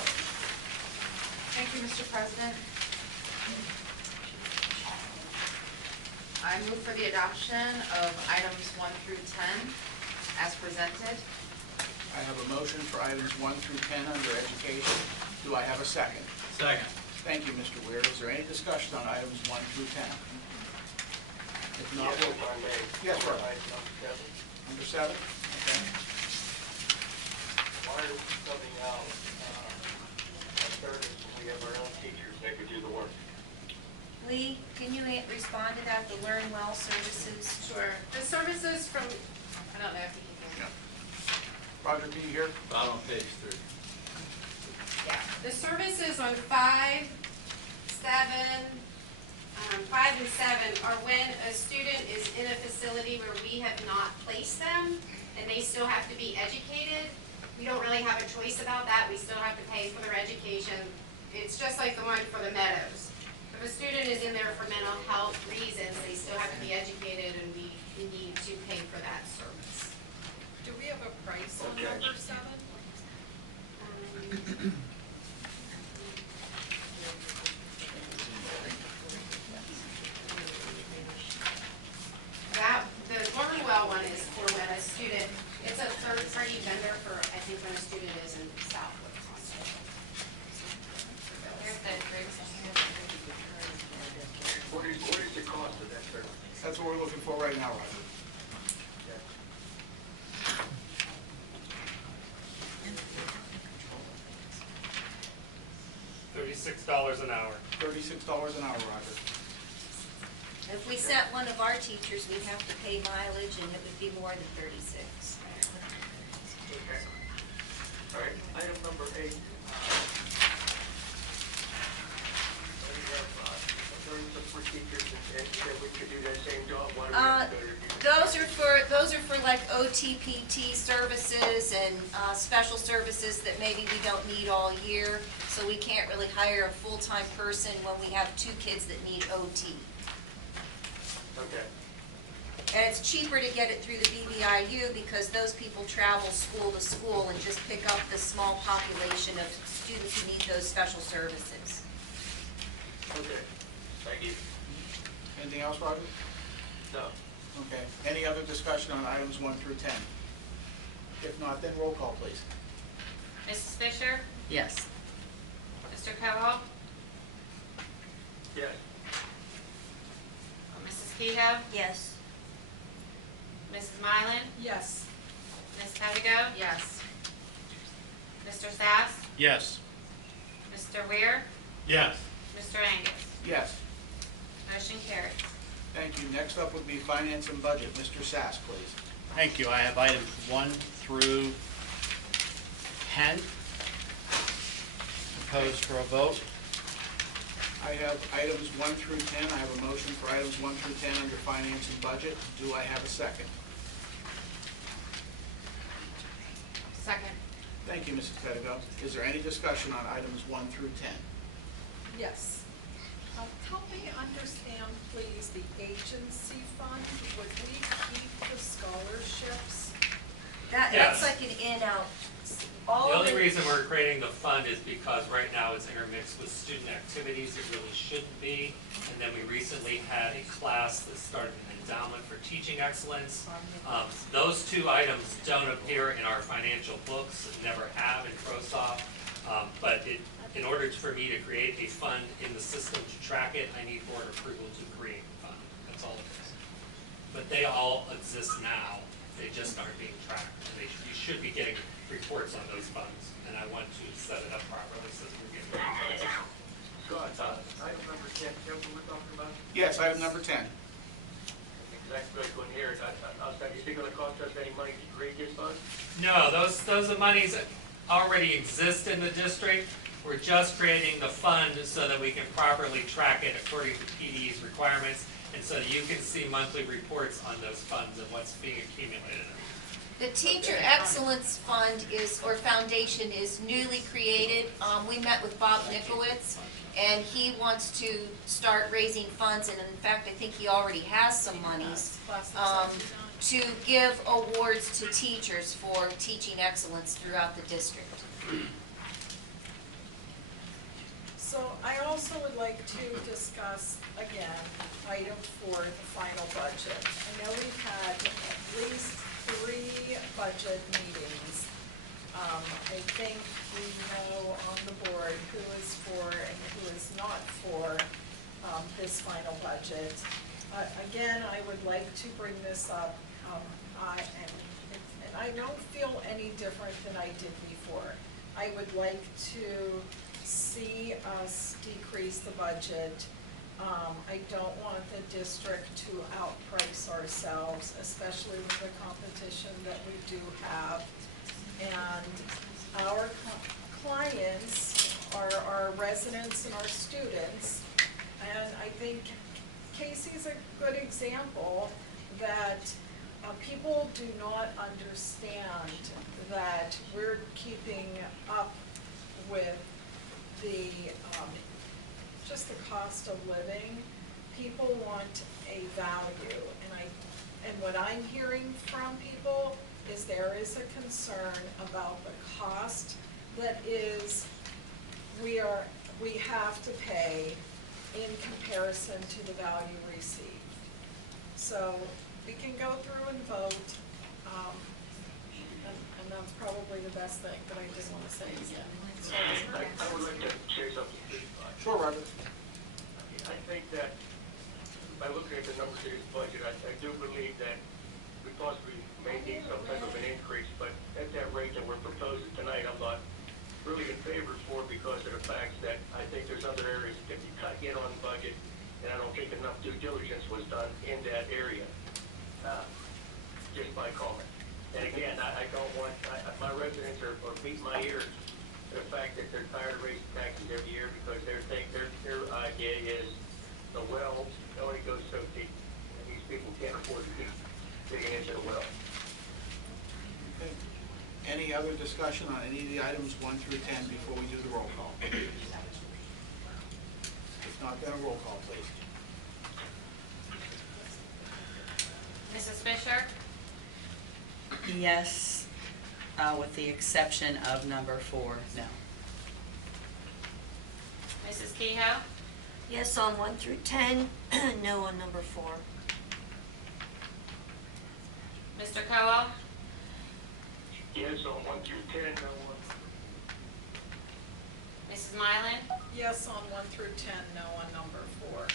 Thank you, Mr. President. I move for the adoption of items 1 through 10 as presented. I have a motion for items 1 through 10 under Education. Do I have a second? Second. Thank you, Mr. Weir. Is there any discussion on items 1 through 10? If not, Yes, we'll... if I may. Yes, sir. Number 7. Number 7? Okay. Why are we subbing out a service when we have our own teachers that could do the work? Lee, can you respond to that, the Learn Well services? Sure. The services from, I don't know if you can. Roger, can you hear? Bottom of page 3. Yeah, the services on 5, 7, 5 and 7 are when a student is in a facility where we have not placed them and they still have to be educated. We don't really have a choice about that. We still have to pay for their education. It's just like the one for the Meadows. If a student is in there for mental health reasons, they still have to be educated, and we need to pay for that service. Do we have a price on Okay. number 7? The Learn Well one is for when a student, it's a third-party vendor for, I think, when a student is in Southwood. Here's the What is the cost of that service? That's what we're looking for right now, Roger. $36 an hour. $36 an hour, Roger. If we sent one of our teachers, we'd have to pay mileage, and it would be more than 36. Okay. All right, item number 8. For teachers, and that we could do that same job, why do we have to go to? Those are for like OTPT services and special services that maybe we don't need all year. So we can't really hire a full-time person when we have 2 kids that need OT. Okay. And it's cheaper to get it through the BBIU because those people travel school to school and just pick up the small population of students who need those special services. Okay, thank you. Anything else, Roger? No. Okay. Any other discussion on items 1 through 10? If not, then roll call, please. Mrs. Fisher? Yes. Mr. Koval? Yes. Mrs. Kehoe? Yes. Mrs. Mylan? Yes. Ms. Pedigo? Yes. Mr. Sass? Yes. Mr. Weir? Yes. Mr. Angus? Yes. Motion carries. Thank you. Next up would be Finance and Budget. Mr. Sass, please. Thank you. I have items 1 through 10 proposed for a vote. I have items 1 through 10. I have a motion for items 1 through 10 under Finance and Budget. Do I have a second? Second. Thank you, Mrs. Pedigo. Is there any discussion on items 1 through 10? Yes. Help me understand, please, the agency fund. Would we keep the scholarships? That's Yes. like an in-out. The All of only it, reason we're creating the fund is because right now it's intermixed with student activities. It really shouldn't be. And then we recently had a class that started an endowment for teaching excellence. Those 2 items don't appear in our financial books, never have in CROSOF. But in order for me to create a fund in the system to track it, I need board approval to create the fund. That's all it is. But they all exist now. They just aren't being tracked. You should be getting reports on those funds, and I want to set it up properly so that we're getting reports. Scott, item number 10, is that what we're talking about? Yes, item number 10. Exactly, I couldn't hear it. Is it gonna cost us any money to create this fund? No, those are monies that already exist in the district. We're just creating the fund so that we can properly track it according to PDE's requirements, and so that you can see monthly reports on those funds and what's being accumulated. the Teacher Excellence Fund or foundation is newly created. We met with Bob Nikowitz, and he wants to start raising funds, and in fact, I think he already has some monies, to give awards to teachers for teaching excellence throughout the district. So I also would like to discuss, again, item 4, the final budget. I know we've had at least 3 budget meetings. I think we know on the board who is for and who is not for this final budget. Again, I would like to bring this up, and I don't feel any different than I did before. I would like to see us decrease the budget. I don't want the district to outprice ourselves, especially with the competition that we do have. And our clients are our residents and our students. And I think Casey's a good example that people do not understand that we're keeping up with the, just the cost of living. People want a value, and what I'm hearing from people is there is a concern about the cost that we have to pay in comparison to the value received. So we can go through and vote, and that's probably the best thing that I did want to say. I would like to say something. Sure, Roger. I think that by looking at the numbers of this budget, I do believe that we possibly may need some type of an increase, but at that rate that we're proposing tonight, I'm not really in favor for because of the fact that I think there's other areas that can be cut in on budget, and I don't think enough due diligence was done in that area. Just my comment. And again, I don't want, my residents are beating my ears to the fact that they're tired of raising taxes every year because their idea is the well only goes so deep. And these people can't afford to keep digging into the well. Okay. Any other discussion on any of the items 1 through 10 before we do the roll call? If not, then a roll call, please. Mrs. Fisher? Yes, with the exception of number 4, no. Mrs. Kehoe? Yes on 1 through 10, no on number 4. Mr. Cowell? Yes, on 1 through 10, no one. Mrs. Mylan? Yes on 1 through 10, no on number 4.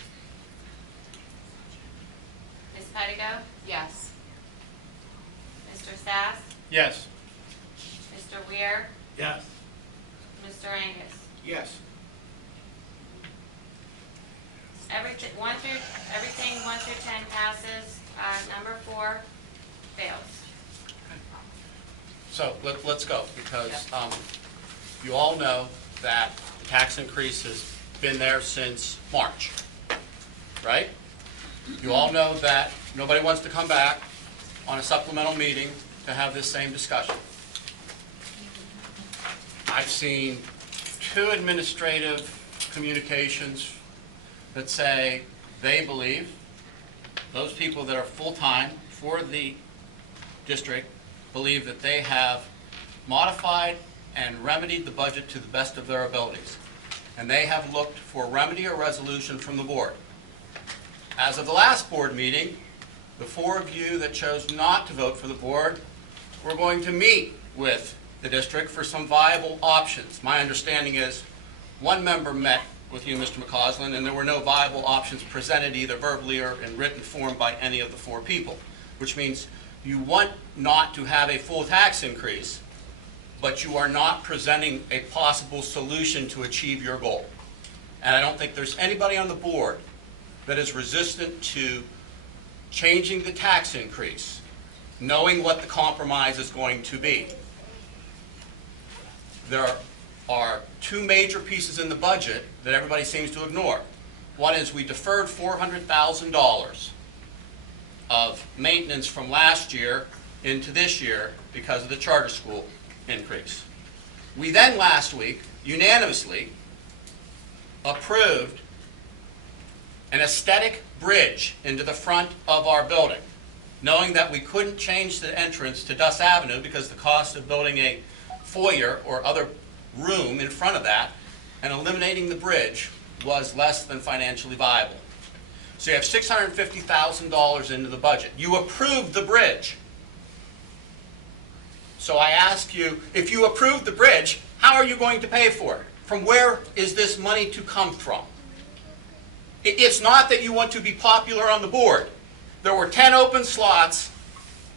Ms. Pettigo? Yes. Mr. Sass? Yes. Mr. Weir? Yes. Mr. Angus? Yes. Everything 1 through 10 passes. Number 4 fails. So let's go, because you all know that the tax increase has been there since March, right? You all know that nobody wants to come back on a supplemental meeting to have this same discussion. I've seen 2 administrative communications that say they believe those people that are full-time for the district believe that they have modified and remedied the budget to the best of their abilities. And they have looked for remedy or resolution from the board. As of the last board meeting, the 4 of you that chose not to vote for the board were going to meet with the district for some viable options. My understanding is 1 member met with you, Mr. McCausland, and there were no viable options presented either verbally or in written form by any of the 4 people, which means you want not to have a full tax increase, but you are not presenting a possible solution to achieve your goal. And I don't think there's anybody on the board that is resistant to changing the tax increase, knowing what the compromise is going to be. There are 2 major pieces in the budget that everybody seems to ignore. One is we deferred $400,000 of maintenance from last year into this year because of the charter school increase. We then last week unanimously approved an aesthetic bridge into the front of our building, knowing that we couldn't change the entrance to Duss Avenue because the cost of building a foyer or other room in front of that and eliminating the bridge was less than financially viable. So you have $650,000 into the budget. You approved the bridge. So I ask you, if you approve the bridge, how are you going to pay for it? From where is this money to come from? It's not that you want to be popular on the board. There were 10 open slots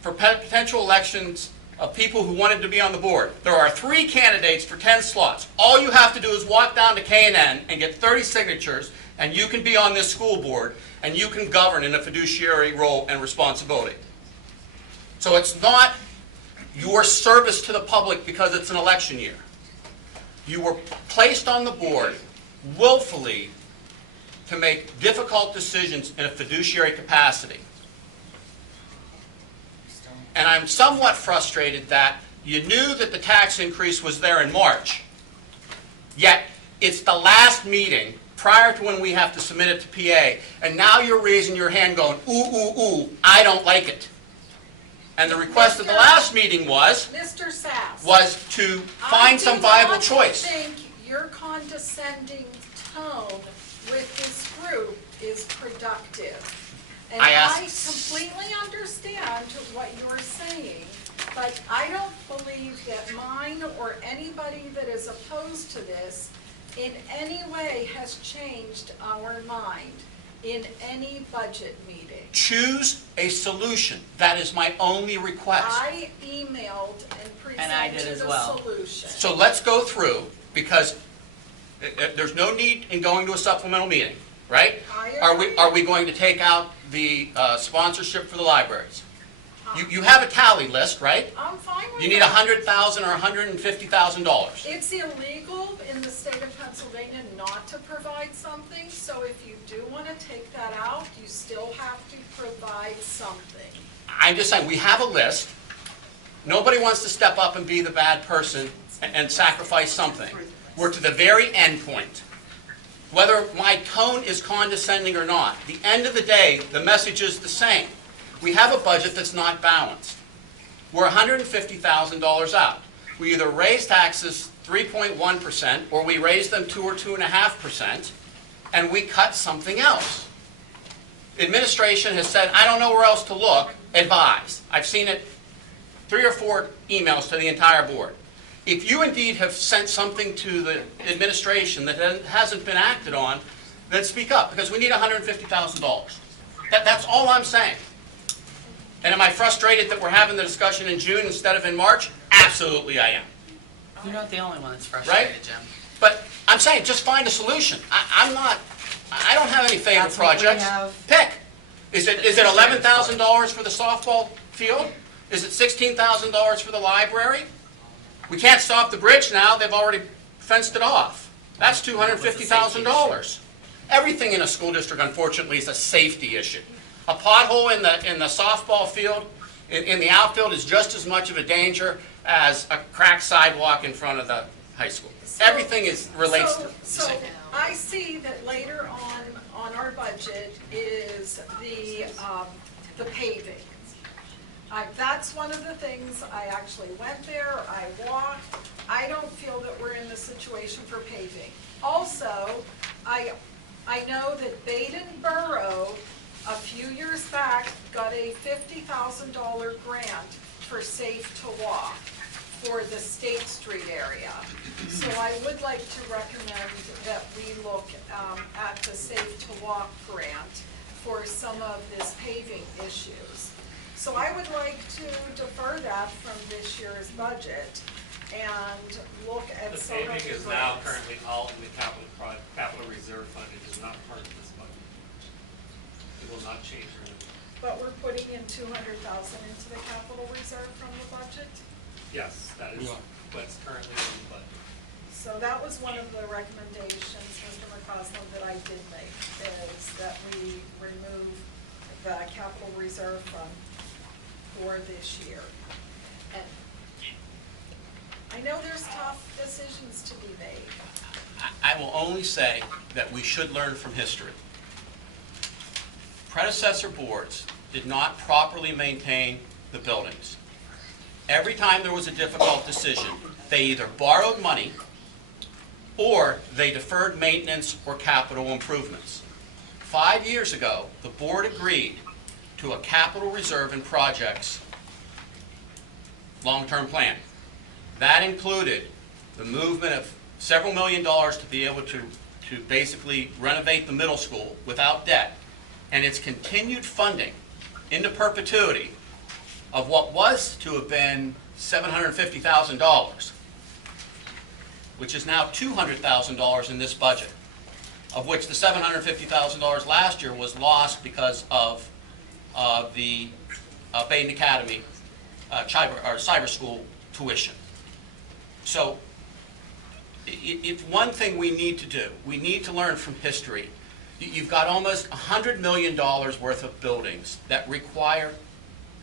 for potential elections of people who wanted to be on the board. There are 3 candidates for 10 slots. All you have to do is walk down to K&N and get 30 signatures, and you can be on this school board, and you can govern in a fiduciary role and responsibility. So it's not your service to the public because it's an election year. You were placed on the board willfully to make difficult decisions in a fiduciary capacity. And I'm somewhat frustrated that you knew that the tax increase was there in March, yet it's the last meeting prior to when we have to submit it to PA, and now you're raising your hand going, ooh, ooh, ooh, I don't like it. And the request at the last meeting was Mr. Sass. to find some viable choice. I think your condescending tone with this group is productive. And I I asked- completely understand what you're saying, but I don't believe that mine or anybody that is opposed to this in any way has changed our mind in any budget meeting. Choose a solution. That is my only request. I emailed and I did presented as a well. solution. So let's go through, because there's no need in going to a supplemental meeting, right? I Are agree. we going to take out the sponsorship for the libraries? You have a tally list, right? I'm fine with You need that. $100,000 or $150,000. It's illegal in the state of Pennsylvania not to provide something, so if you do want to take that out, you still have to provide something. I'm just saying, we have a list. Nobody wants to step up and be the bad person and sacrifice something. We're to the very end point. Whether my tone is condescending or not, at the end of the day, the message is the same. We have a budget that's not balanced. We're $150,000 out. We either raise taxes 3.1%, or we raise them 2 or 2.5%, and we cut something else. Administration has said, I don't know where else to look, advise. I've seen it 3 or 4 emails to the entire board. If you indeed have sent something to the administration that hasn't been acted on, then speak up, because we need $150,000. That's all I'm saying. And am I frustrated that we're having the discussion in June instead of in March? Absolutely I am. You're not the only one that's Right? frustrated, Jim. But I'm saying, just find a solution. I don't have any favorite That's what we projects. have. Pick. Is it $11,000 for the softball field? Is it $16,000 for the library? We can't stop the bridge now, they've already fenced it off. That's $250,000. Everything in a school district, unfortunately, is a safety issue. A pothole in the softball field, in the outfield, is just as much of a danger as a cracked sidewalk in front of the high school. Everything relates to So I see that later on our budget is the paving. That's one of the things, I actually went there, I walked. I don't feel that we're in the situation for paving. Also, I know that Baden Borough, a few years back, got a $50,000 grant for Safe to Walk for the State Street area. So I would like to recommend that we look at the Safe to Walk grant for some of this paving issues. So I would like to defer that from this year's budget and look at The some of the paving is grants. now currently all in the capital reserve fund. It is not part of this budget. It will not change or anything. But we're putting in $200,000 into the capital reserve from the budget. Yes, that is what's currently in the budget. So that was one of the recommendations, Mr. McCausland, that I did make, is that we remove the capital reserve fund for this year. And I know there's tough decisions to be made. I will only say that we should learn from history. Predecessor boards did not properly maintain the buildings. Every time there was a difficult decision, they either borrowed money or they deferred maintenance or capital improvements. 5 years ago, the board agreed to a capital reserve in projects long-term plan. That included the movement of several $1 million to be able to basically renovate the middle school without debt, and its continued funding into perpetuity of what was to have been $750,000, which is now $200,000 in this budget, of which the $750,000 last year was lost because of the Baden Academy cyber school tuition. So it's one thing we need to do. We need to learn from history. You've got almost $100 million worth of buildings that require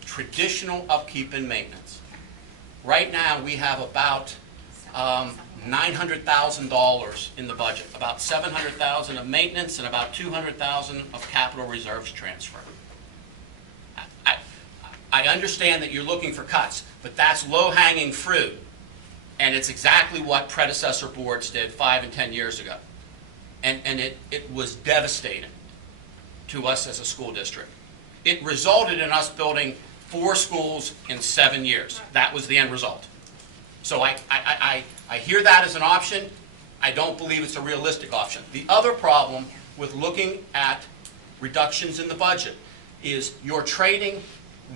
traditional upkeep and maintenance. Right now, we have about $900,000 in the budget, about $700,000 of maintenance and about $200,000 of capital reserves transfer. I understand that you're looking for cuts, but that's low-hanging fruit, and it's exactly what predecessor boards did 5 and 10 years ago. And it was devastating to us as a school district. It resulted in us building 4 schools in 7 years. That was the end result. So I hear that as an option. I don't believe it's a realistic option. The other problem with looking at reductions in the budget is you're trading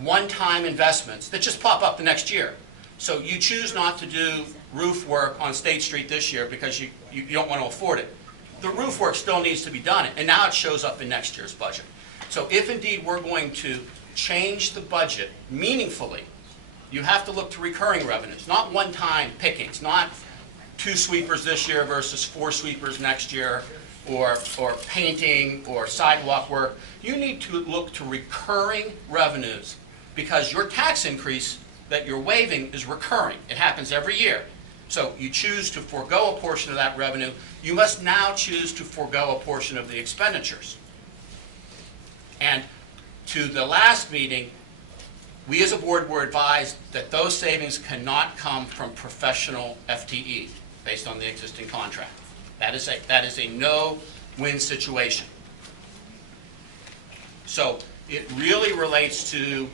one-time investments that just pop up the next year. So you choose not to do roof work on State Street this year because you don't want to afford it. The roof work still needs to be done, and now it shows up in next year's budget. So if indeed we're going to change the budget meaningfully, you have to look to recurring revenues, not one-time pickings, not 2 sweepers this year versus 4 sweepers next year, or painting or sidewalk work. You need to look to recurring revenues because your tax increase that you're waiving is recurring. It happens every year. So you choose to forego a portion of that revenue. You must now choose to forego a portion of the expenditures. And to the last meeting, we as a board were advised that those savings cannot come from professional FTE based on the existing contract. That is a no-win situation. So it really relates to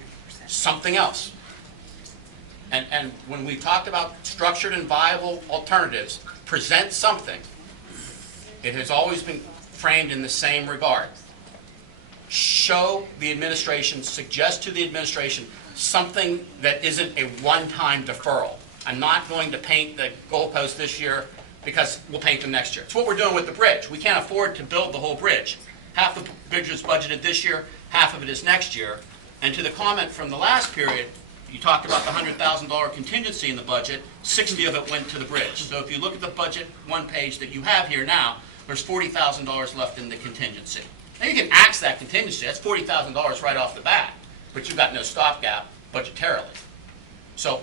something else. And when we talked about structured and viable alternatives, present something, it has always been framed in the same regard. Show the administration, suggest to the administration something that isn't a one-time deferral. I'm not going to paint the goalpost this year because we'll paint them next year. It's what we're doing with the bridge. We can't afford to build the whole bridge. Half the bridge is budgeted this year, half of it is next year. And to the comment from the last period, you talked about the $100,000 contingency in the budget, 60 of it went to the bridge. So if you look at the budget one page that you have here now, there's $40,000 left in the contingency. Now you can axe that contingency, that's $40,000 right off the bat, but you've got no stopgap budgetarily. So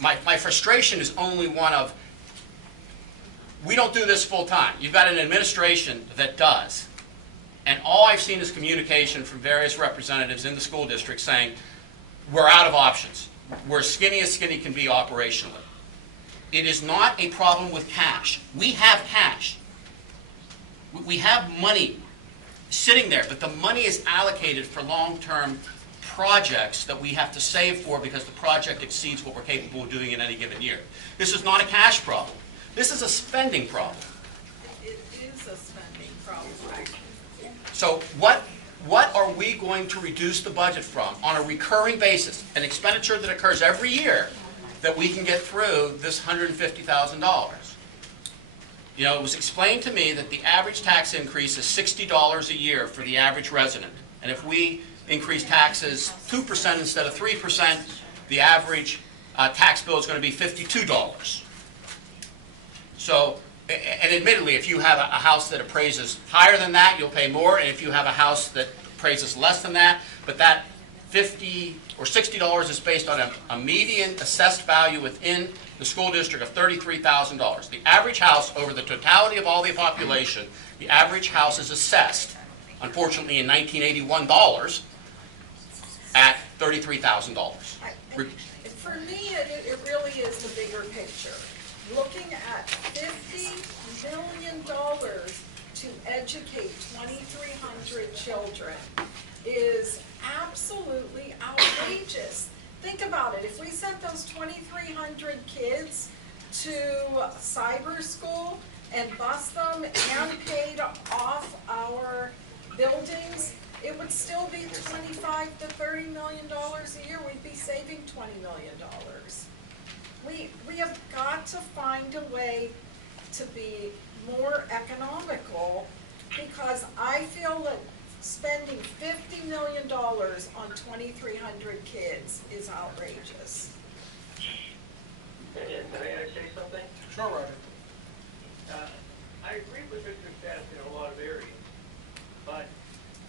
my frustration is only one of, we don't do this full time. You've got an administration that does. And all I've seen is communication from various representatives in the school district saying, we're out of options. We're as skinny can be operationally. It is not a problem with cash. We have cash. We have money sitting there, but the money is allocated for long-term projects that we have to save for because the project exceeds what we're capable of doing in any given year. This is not a cash problem. This is a spending problem. It is a spending problem. So what are we going to reduce the budget from on a recurring basis, an expenditure that occurs every year, that we can get through this $150,000? You know, it was explained to me that the average tax increase is $60 a year for the average resident. And if we increase taxes 2% instead of 3%, the average tax bill is going to be $52. So, and admittedly, if you have a house that appraises higher than that, you'll pay more, and if you have a house that appraises less than that, but that $50 or $60 is based on a median assessed value within the school district of $33,000. The average house, over the totality of all the population, the average house is assessed, unfortunately in 1981 dollars, at $33,000. For me, it really is the bigger picture. Looking at $50 million to educate 2,300 children is absolutely outrageous. Think about it. If we sent those 2,300 kids to cyber school and bus them and paid off our buildings, it would still be $25 to $30 million a year. We'd be saving $20 million. We have got to find a way to be more economical, because I feel that spending $50 million on 2,300 kids is outrageous. Can I say something? Sure, Roger. I agree with Mr. Staff in a lot of areas, but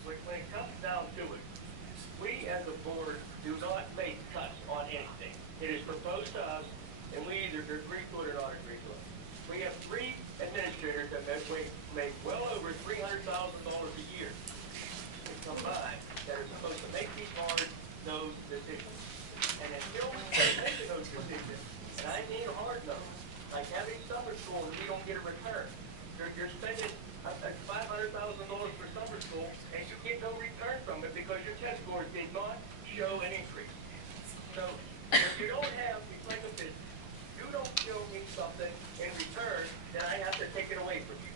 when it comes down to it, we as a board do not make cuts on anything. It is proposed to us, and we either agree to it or not agree to it. We have 3 administrators that make well over $300,000 a year combined that are supposed to make these hard, those decisions. And until we start making those decisions, and I mean hard those, like having summer school and we don't get a return. You're spending $500,000 for summer school and you get no return from it because your test scores did not show an increase. So if you don't have, it's like a business. You don't show me something in return, then I have to take it away from you.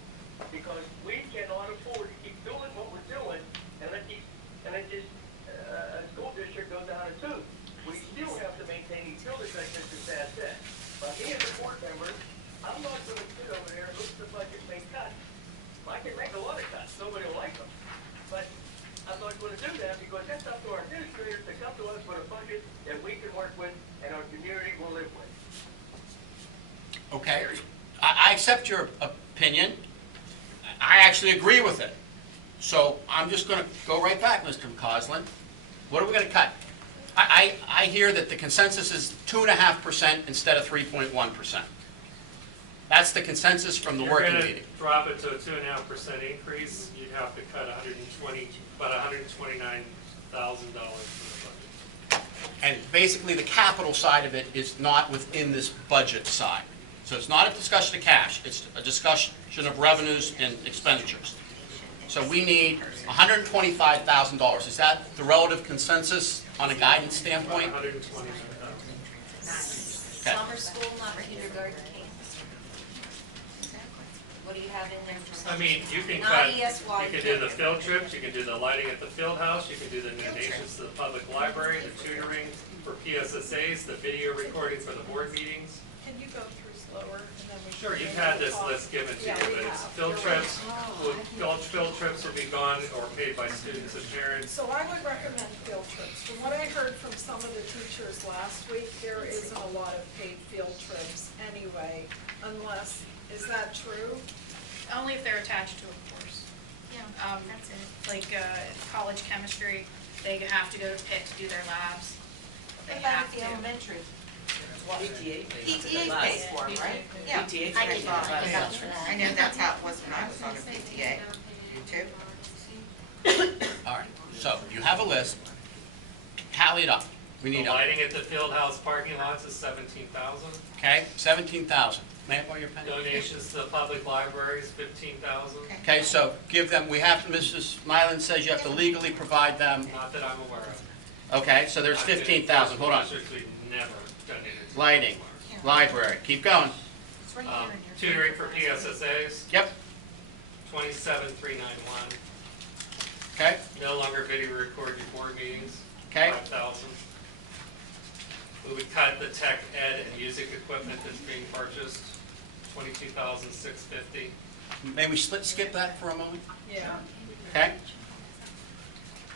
Because we cannot afford to keep doing what we're doing and let this school district go down a tube. We still have to maintain these buildings like Mr. Sass said. But me as a board member, I'm not going to sit over there and look at the budget and make cuts. I can make a lot of cuts, nobody will like them. But I'm I'm not gonna do that, because that's up to our administrators to come to us with a budget that we can work with and our community will live with. Okay, I accept your opinion. I actually agree with it. So I'm just going to go right back, Mr. McCausland. What are we going to cut? I hear that the consensus is 2.5% instead of 3.1%. That's the consensus from the working meeting. You're gonna drop it to a 2.5% increase, you'd have to cut about $129,000 from the budget. And basically, the capital side of it is not within this budget side. So it's not a discussion of cash, it's a discussion of revenues and expenditures. So we need $125,000. Is that the relative consensus on a guidance standpoint? $129,000. Okay. Summer school, not kindergarten, camps. What do you have in there for summer? I mean, you can Not cut, ESY you can do the field trips, you can do the lighting at the field house, you can do the donations to the public library, the tutoring for PSSAs, the video recording for the board meetings. Can you go through slower and then we? Sure, you've had this list given to you, but it's field trips, field trips will be gone or paid by students and parents. So I would recommend field trips. From what I heard from some of the teachers last week, there isn't a lot of paid field trips anyway, unless, is that true? Only if they're attached to a course. Yeah, That's it. Like college chemistry, they have to go to Pitt to do their labs. They have to. elementary? PTA. PTA pays for them, right? Yeah. PTA I pays know for it. I know that's how it was when I was on a PTA. You too? All right, so you have a list. Tally it up. We The need, lighting at the field house parking lots is $17,000. okay, 17,000. May I borrow your pen? Donations to the public libraries, $15,000. Okay, so give them, we have, Mrs. Mylan says you have to legally provide them. Not that I'm aware of. Okay, so there's 15,000, hold on. Districts we've never donated to. Lighting, library, keep going. It's right here in your. Tutoring for PSSAs, Yep, 27,391. okay, No longer video record your board meetings, okay. 5,000. We would cut the tech ed and music equipment that's being purchased, 22,650. May we skip that for a moment? Yeah. Okay?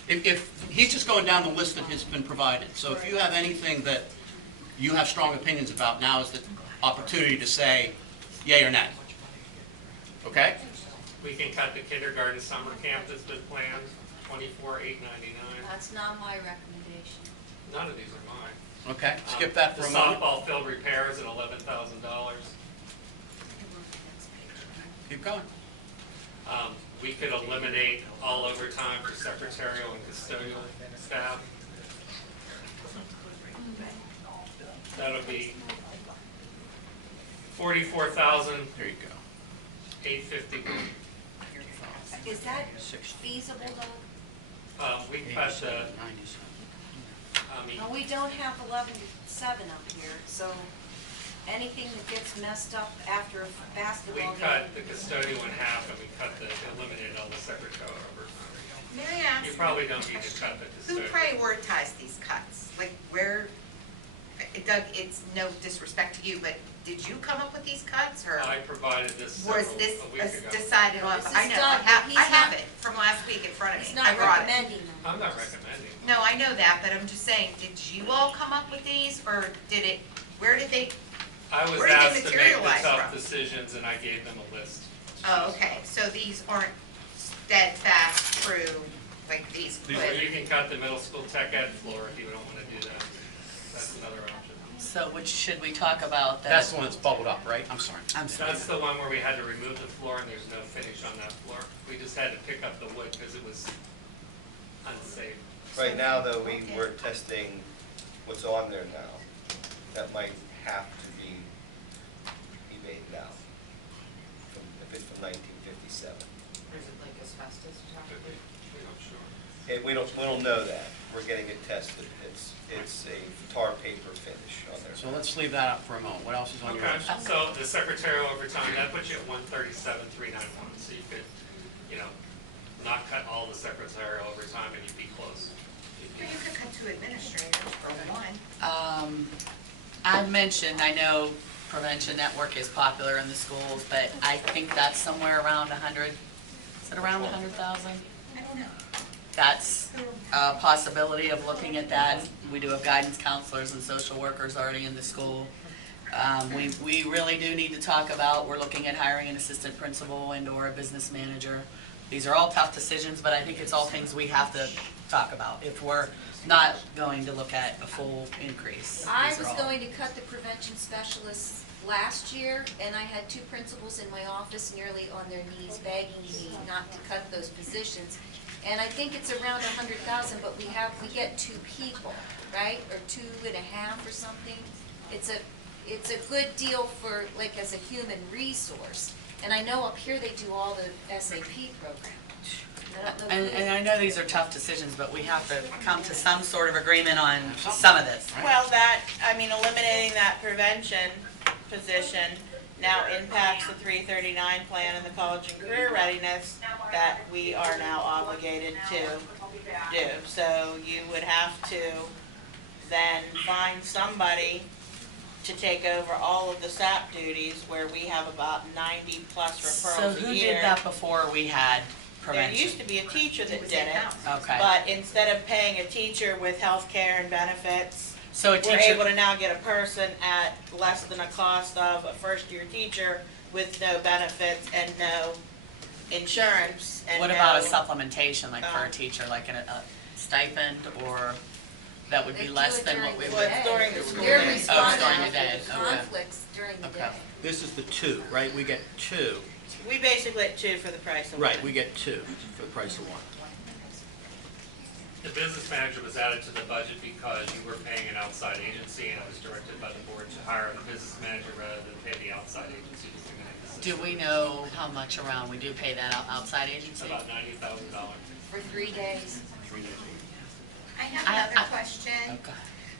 If, he's just going down the list that has been provided, so if you have anything that you have strong opinions about, now is the opportunity to say yay or nay. Okay? We can cut the kindergarten summer camp that's been planned, 24,899. That's not my recommendation. None of these are mine. Okay, skip that for a moment. The softball field repairs at $11,000. Keep going. We could eliminate all overtime for secretarial and custodial staff. That would be $44,850. There you go. Is that feasible, Doug? We cut the, 97. I mean, No, we don't have 11-7 up here, so anything that gets messed up after a we basketball game. cut the custodial in half and we eliminated all the secretarial overtime. May I ask? You probably don't need to cut the Who custodial. prioritized these cuts? Like where, Doug, it's no disrespect to you, but did you come up with these cuts or I provided this was several, this a week ago. decided on? This is I know, Doug, I he's have not- it from last week in front of me. He's I not brought it. recommending them. I'm not recommending. No, I know that, but I'm just saying, did you all come up with these or did it, where did they, I was Where did they asked to make the materialize tough from? decisions and I gave them a list. oh, okay, so these aren't steadfast, true, like these Or could. you can cut the middle school tech ed floor if you don't want to do that. That's another option. So which should we talk about? That's the one that's bubbled up, right? I'm sorry. I'm sorry. That's the one where we had to remove the floor and there's no finish on that floor. We just had to pick up the wood because it was unsafe. Right now, though, we're testing what's on there now. That might have to be evaded out, if it's from 1957. Is it like asbestos? We're not sure. And we don't know that. We're getting it tested. It's a tar paper finish on there. So let's leave that up for a moment. What else is on your Okay, list? so the secretarial overtime, that puts you at 137,391. So you could, not cut all the secretarial overtime and you'd be close. Or you could cut two administrators for one. I mentioned, I know Prevention Network is popular in the schools, but I think that's somewhere around 100, is it around 100,000? I don't know. that's a possibility of looking at that. We do have guidance counselors and social workers already in the school. We really do need to talk about, we're looking at hiring an assistant principal and or a business manager. These are all tough decisions, but I think it's all things we have to talk about if we're not going to look at a full increase. I These are was all- going to cut the prevention specialists last year, and I had 2 principals in my office nearly on their knees begging me not to cut those positions. And I think it's around 100,000, but we get 2 people, right? Or 2.5 or something. It's a good deal for, like, as a human resource. And I know up here they do all the SAP program. I don't know who- And I know these are tough decisions, but we have to come to some sort of agreement on some of this. Well, eliminating that prevention position now impacts the 339 plan and the college and career readiness that we are now obligated to do. So you would have to then find somebody to take over all of the SAP duties where we have about 90 plus So referrals a who year. did that before we had There prevention? used to be a teacher that did it. Okay. But instead of paying a teacher with health care and benefits, So a we're able teacher, to now get a person at less than a cost of a first-year teacher with no benefits and no insurance and what about a no- supplementation, like for a teacher, like a stipend, or that would be They do less it than during what we the would? Well, it's during the school They're day. Oh, responsible during the day, for okay. conflicts during the Okay. day. This is the 2, right? We get 2. We basically get 2 for the price of one. Right, we get 2 for the price of 1. The business manager was added to the budget because you were paying an outside agency, and it was directed by the board to hire a business manager rather than pay the outside agency to make the Do decision. we know how much around, we do pay that outside It's agency? about $90,000. For 3 days. I have I- another question. Okay.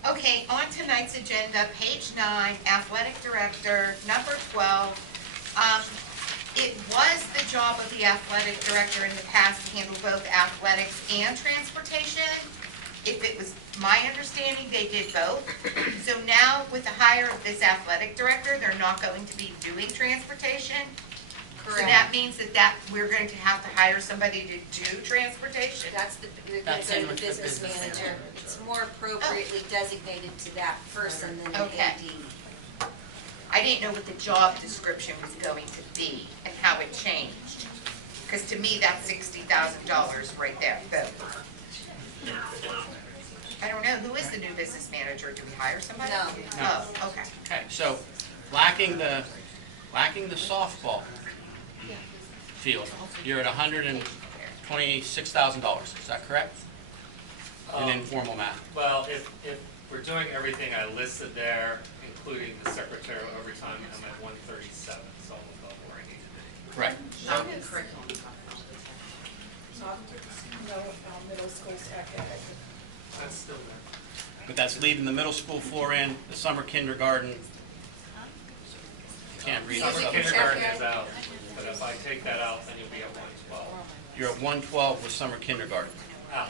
Okay, on tonight's agenda, page 9, athletic director, number 12. It was the job of the athletic director in the past to handle both athletics and transportation. If it was my understanding, they did both. So now with the hire of this athletic director, they're not going to be doing transportation. So that means that we're going to have to hire somebody to do transportation. That's the, we're gonna That's go in to the with the business business manager. manager. It's more appropriately designated to that person than an Okay. AD. I didn't know what the job description was going to be and how it changed. Because to me, that's $60,000 right there, boom. I don't know, who is the new business manager? Do we hire somebody? No. Oh, okay. Okay, so lacking the softball field, you're at $126,000, is that correct? In informal math. Well, if we're doing everything I listed there, including the secretarial overtime, I'm at 137, so I'm above where I need to be. Right. Not middle school tech ed. That's still there. But that's leaving the middle school floor in, the summer kindergarten. Can't read Summer this. kindergarten is out, but if I take that out, then you'll be at 112. You're at 112 with summer kindergarten. Out,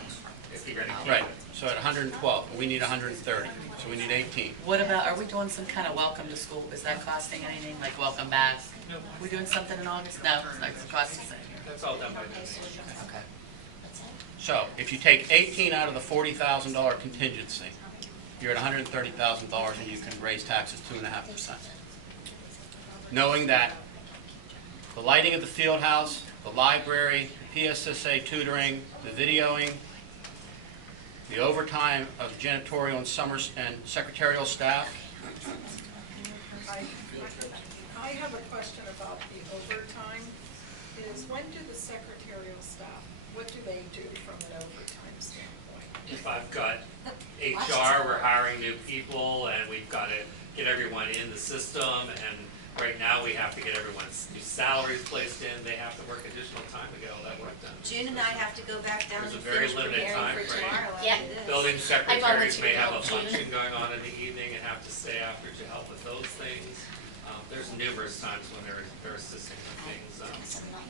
if you're gonna keep Right, it. so at 112, we need 130, so we need 18. What about, are we doing some kind of welcome to school? Is that costing anything, like welcome back? No. We doing something in August? No, it's not costing anything. That's all done by donation. Okay. So if you take 18 out of the $40,000 contingency, you're at $130,000 and you can raise taxes 2.5%. Knowing that the lighting of the field house, the library, the PSSA tutoring, the videoing, the overtime of janitorial and summer and secretarial staff. I have a question about the overtime, is when do the secretarial staff, what do they do from an overtime standpoint? If I've got HR, we're hiring new people, and we've got to get everyone in the system, and right now, we have to get everyone's new salaries placed in, they have to work additional time to get all that work done. June and I have to go back down and There's a very finish limited preparing time for frame. tomorrow Yeah. after this. Building secretaries may have a volunteer to help function going on in the evening and have to stay after to help with those things. There's numerous times when they're assisting with things,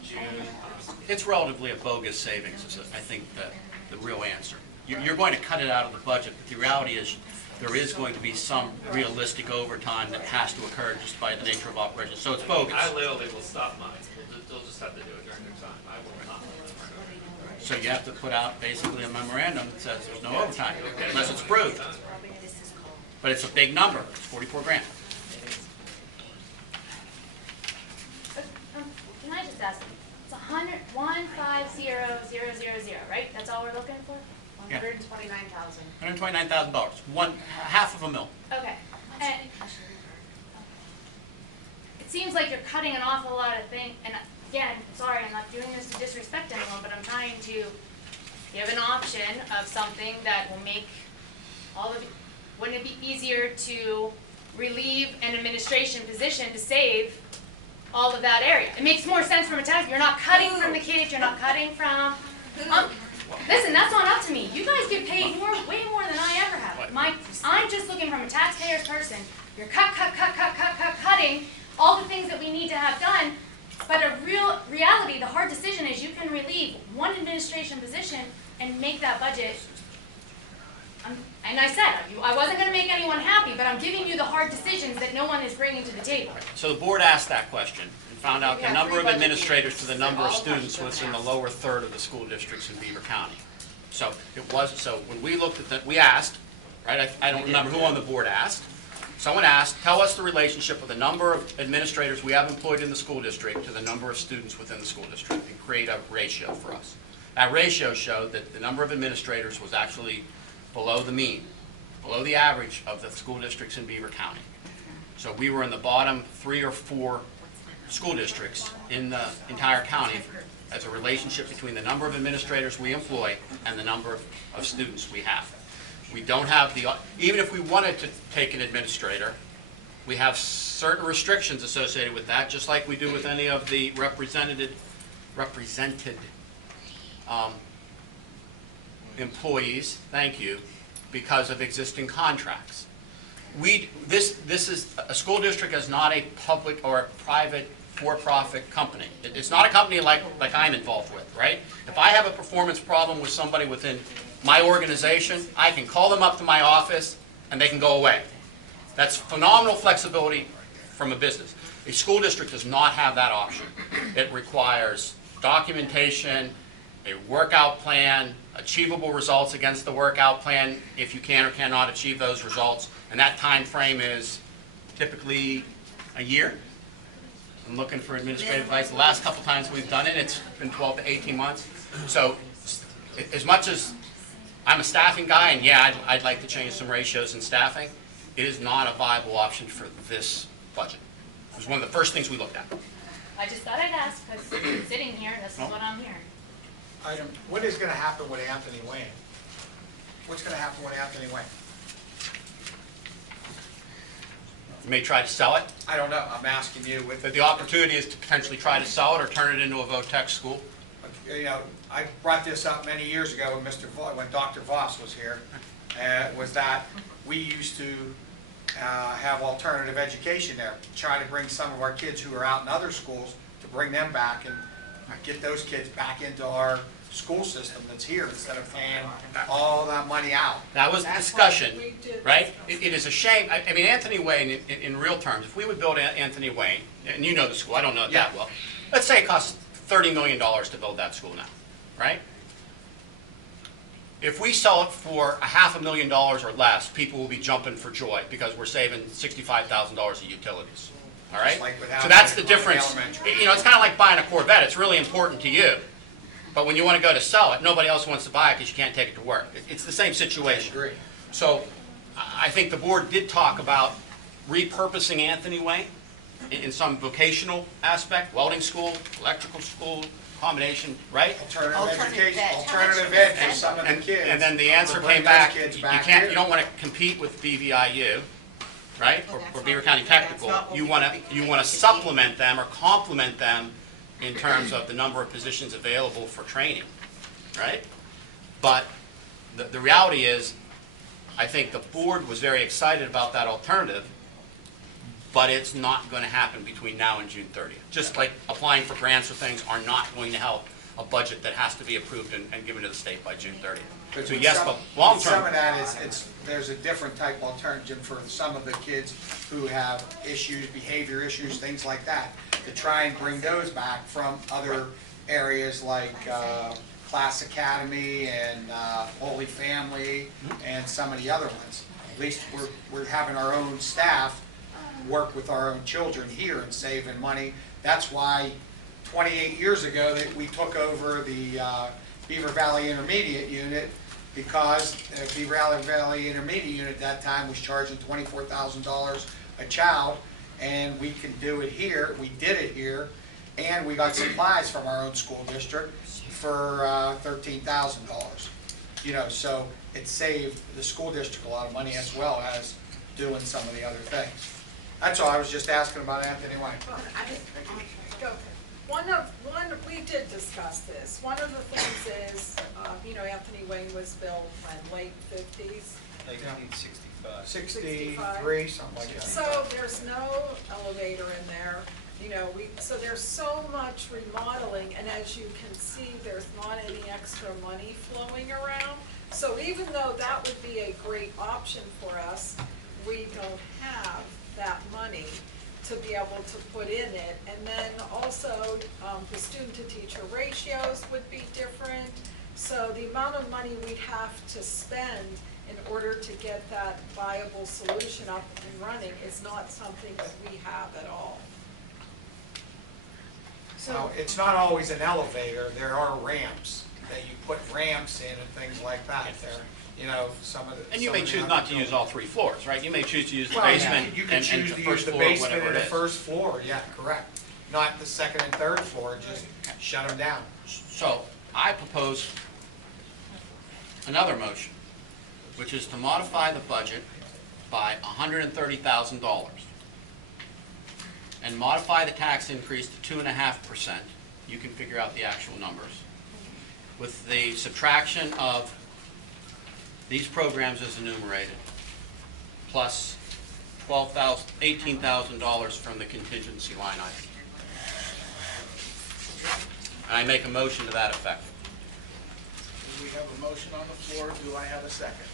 June. It's relatively a bogus savings, is I think the real answer. You're going to cut it out of the budget, but the reality is there is going to be some realistic overtime that has to occur just by the nature of operations. So it's bogus. I literally will stop mine, they'll just have to do it during their time, I will not let them run over. So you have to put out basically a memorandum that says there's no overtime unless it's approved. But it's a big number, it's 44 grand. Can I just ask, it's 150,000, right? That's all we're looking for? Yeah. $129,000. $129,000, half of a mil. Okay. And it seems like you're cutting an awful lot of things, and again, sorry, I'm not doing this to disrespect anyone, but I'm trying to give an option of something that will make all of it, wouldn't it be easier to relieve an administration position to save all of that area? It makes more sense from a tax, you're not cutting from the kids, you're not cutting from, listen, that's not up to me. You guys get paid way more than I ever have. I'm just looking from a taxpayer's person. You're cutting all the things that we need to have done. But a real reality, the hard decision is you can relieve one administration position and make that budget. And I said, I wasn't going to make anyone happy, but I'm giving you the hard decisions that no one is bringing to the table. So the board asked that question and found out the number of administrators to the number of students was in the lower third of the school districts in Beaver County. So when we looked at that, we asked, right, I don't remember who on the board asked. Someone asked, tell us the relationship of the number of administrators we have employed in the school district to the number of students within the school district and create a ratio for us. That ratio showed that the number of administrators was actually below the mean, below the average of the school districts in Beaver County. So we were in the bottom 3 or 4 school districts in the entire county as a relationship between the number of administrators we employ and the number of students we have. We don't have even if we wanted to take an administrator, we have certain restrictions associated with that, just like we do with any of the represented employees, thank you, because of existing contracts. This is, a school district is not a public or a private for-profit company. It's not a company like I'm involved with, right? If I have a performance problem with somebody within my organization, I can call them up to my office and they can go away. That's phenomenal flexibility from a business. A school district does not have that option. It requires documentation, a workout plan, achievable results against the workout plan if you can or cannot achieve those results, and that time frame is typically a year. I'm looking for administrative advice. The last couple times we've done it, it's been 12 to 18 months. So as much as I'm a staffing guy, and yeah, I'd like to change some ratios in staffing, it is not a viable option for this budget. It was one of the first things we looked at. I just thought I'd ask, because sitting here, this is what I'm hearing. What is going to happen with Anthony Wayne? What's going to happen with Anthony Wayne? You may try to sell it. I don't know. I'm asking you. The opportunity is to potentially try to sell it or turn it into a VOTEC school. You know, I brought this up many years ago when Dr. Voss was here, was that we used to have alternative education there, try to bring some of our kids who are out in other schools to bring them back and get those kids back into our school system that's here instead of paying all that money out. That was the discussion, right? It is a shame. I mean, Anthony Wayne, in real terms, if we would build Anthony Wayne, and you know the school, I don't know it that well, let's say it costs $30 million to build that school now, right? If we sell it for $500,000 or less, people will be jumping for joy because we're saving $65,000 of utilities. All right? So that's the difference. You know, it's kind of like buying a Corvette. It's really important to you. But when you want to go to sell it, nobody else wants to buy it because you can't take it to work. It's the same situation. I agree. So I think the board did talk about repurposing Anthony Wayne in some vocational aspect, welding school, electrical school, combination, right? Alternative ed for some of the kids. And then the answer came back, you don't want to compete with BVIU, right? Or Beaver County Technical. You want to supplement them or complement them in terms of the number of positions available for training, right? But the reality is, I think the board was very excited about that alternative, but it's not going to happen between now and June 30th. Just like applying for grants or things are not going to help a budget that has to be approved and given to the state by June 30th. So yes, but long term. Some of that is, there's a different type of alternative for some of the kids who have issues, behavior issues, things like that, to try and bring those back from other areas like Class Academy and Holy Family and some of the other ones. At least we're having our own staff work with our own children here and saving money. That's why 28 years ago that we took over the Beaver Valley Intermediate Unit, because Beaver Valley Intermediate Unit at that time was charging $24,000 a child, and we can do it here. We did it here, and we got supplies from our own school district for $13,000. You know, so it saved the school district a lot of money as well as doing some of the other things. That's all. I was just asking about Anthony Wayne. Go ahead. We did discuss this. One of the things is, you know, Anthony Wayne was built in late 50s. 1965. 63, something like that. So there's no elevator in there, you know, so there's so much remodeling, and as you can see, there's not any extra money flowing around. So even though that would be a great option for us, we don't have that money to be able to put in it. And then also, the student-to-teacher ratios would be different. So the amount of money we'd have to spend in order to get that viable solution up and running is not something that we have at all. Well, it's not always an elevator. There are ramps that you put ramps in and things like that there. You know, some of the. And you may choose not to use all 3 floors, right? You may choose to use the Well, basement you and can and choose the to use first the floor, basement whatever and it the is. first floor, yeah, correct. Not the second and third floor, just shut them down. So I propose another motion, which is to modify the budget by $130,000 and modify the tax increase to 2.5%. You can figure out the actual numbers, with the subtraction of these programs as enumerated, plus $18,000 from the contingency line item. And I make a motion to that effect. We have a motion on the floor. Do I have a second?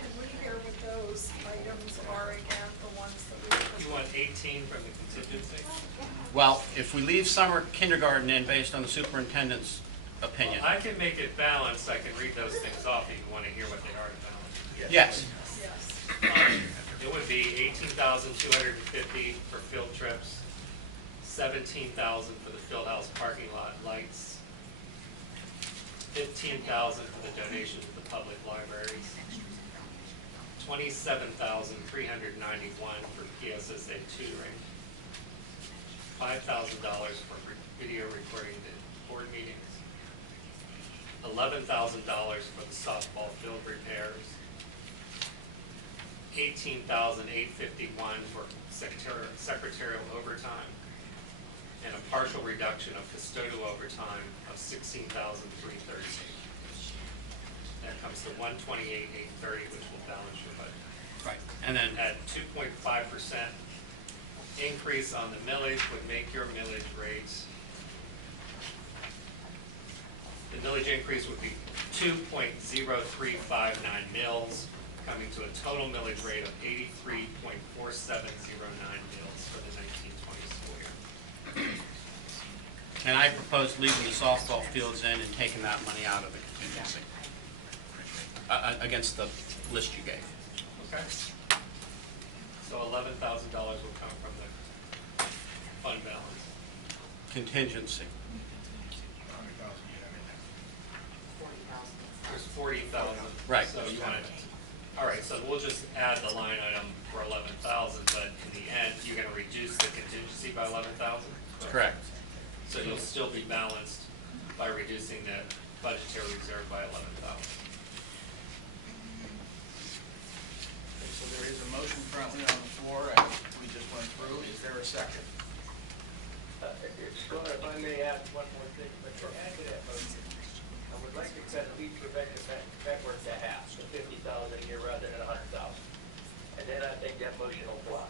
Can we hear what those items are again, the ones that we? You want 18 from the contingency? Well, if we leave summer kindergarten in based on the superintendent's opinion. Well, I can make it balanced. I can read those things off if you want to hear what they are to balance. Yes. Yes. It would be 18,250 for field trips, 17,000 for the field house parking lot lights, 15,000 for the donation to the public libraries, 27,391 for PSSA tutoring, $5,000 for video recording the board meetings, $11,000 for the softball field repairs, $18,851 for secretarial overtime, and a partial reduction of custodial overtime of $16,330. That comes to $128,830, which will balance your budget. Right. And then At 2.5% increase on the millage would make your millage rates. The millage increase would be 2.0359 mils, coming to a total millage rate of 83.4709 mils for the 1920 school year. and I propose leaving the softball fields in and taking that money out of the contingency against the list you gave. Okay. So $11,000 will come from the fund balance. Contingency. There's 40,000. Right. So you want to, all right, so we'll just add the line item for 11,000, but in the end, you're going to reduce the contingency by 11,000? Correct. So you'll still be balanced by reducing the budgetary reserve by 11,000. So there is a motion currently on the floor, as we just went through. Is there a second? If I may add one more thing, but to add to that motion, I would like to cut at least Rebecca backwards to half, so 50,000 a year rather than 100,000. And then I think that motion will fly.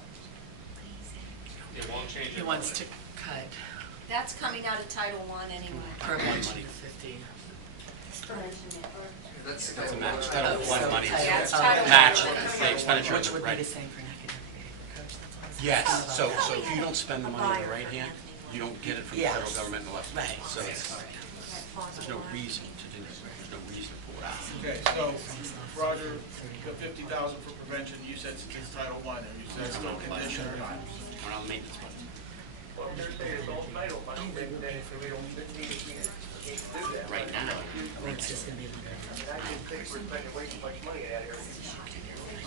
It won't change He your wants to budget. cut. That's coming out of Title I anyway. Prevention 50. That's a match. Title I money is That's Title I. match the expenditure, Which would be right? the same for an academic coach. That's all. Yes, so if you don't spend the money in the right hand, you don't get it from the Yeah. federal government in the left. Right. So it's, There's no reason to do it, there's no reason to pull it out. Okay, so Roger, the 50,000 for prevention, you said it's Title I, and you said it's still condition or not? We're on the maintenance budget. Well, they're saying it's all title money, then if we don't need to, we can't do that. Right now. Rates is gonna be a little bit. I just think we're spending way too much money in that area.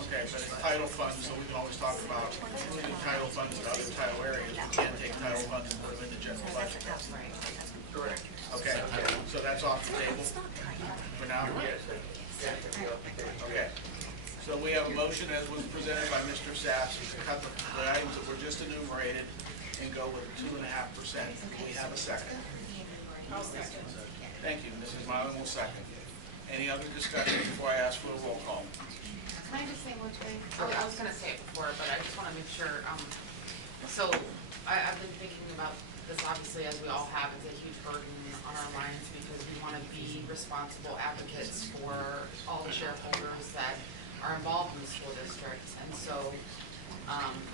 Okay, but it's title funds, so we can always talk about moving title funds to other title areas. We can't take title funds and put them in the general budget. Correct. Okay, so that's off the table for now? Yes, that's gonna be up there. Okay. So we have a motion as was presented by Mr. Saps to cut the items that were just enumerated and go with 2.5%. We have a second. Thank you. Mrs. Mylan will second. Any other discussion before I ask for a roll call? Can I just say one thing? I was gonna say it before, but I just wanna make sure, so I've been thinking about this, obviously, as we all have, it's a huge burden on our minds because we wanna be responsible advocates for all the shareholders that are involved in the school district. And so,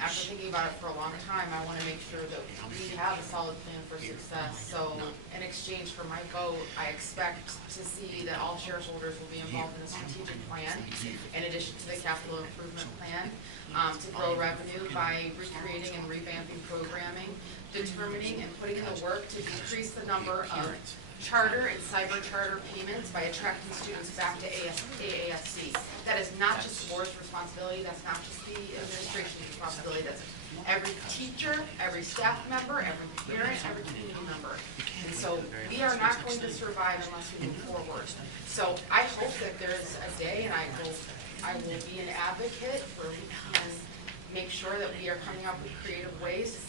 after thinking about it for a long time, I wanna make sure that we have a solid plan for success. So in exchange for my vote, I expect to see that all shareholders will be involved in the strategic plan, in addition to the capital improvement plan, to grow revenue by recreating and revamping programming, determining and putting in the work to decrease the number of charter and cyber charter payments by attracting students back to AASD. That is not just the board's responsibility, that's not just the administration's responsibility, that's every teacher, every staff member, every parent, every community member. And so we are not going to survive unless we move forward. So I hope that there's a day, and I will be an advocate where we can make sure that we are coming up with creative ways to seek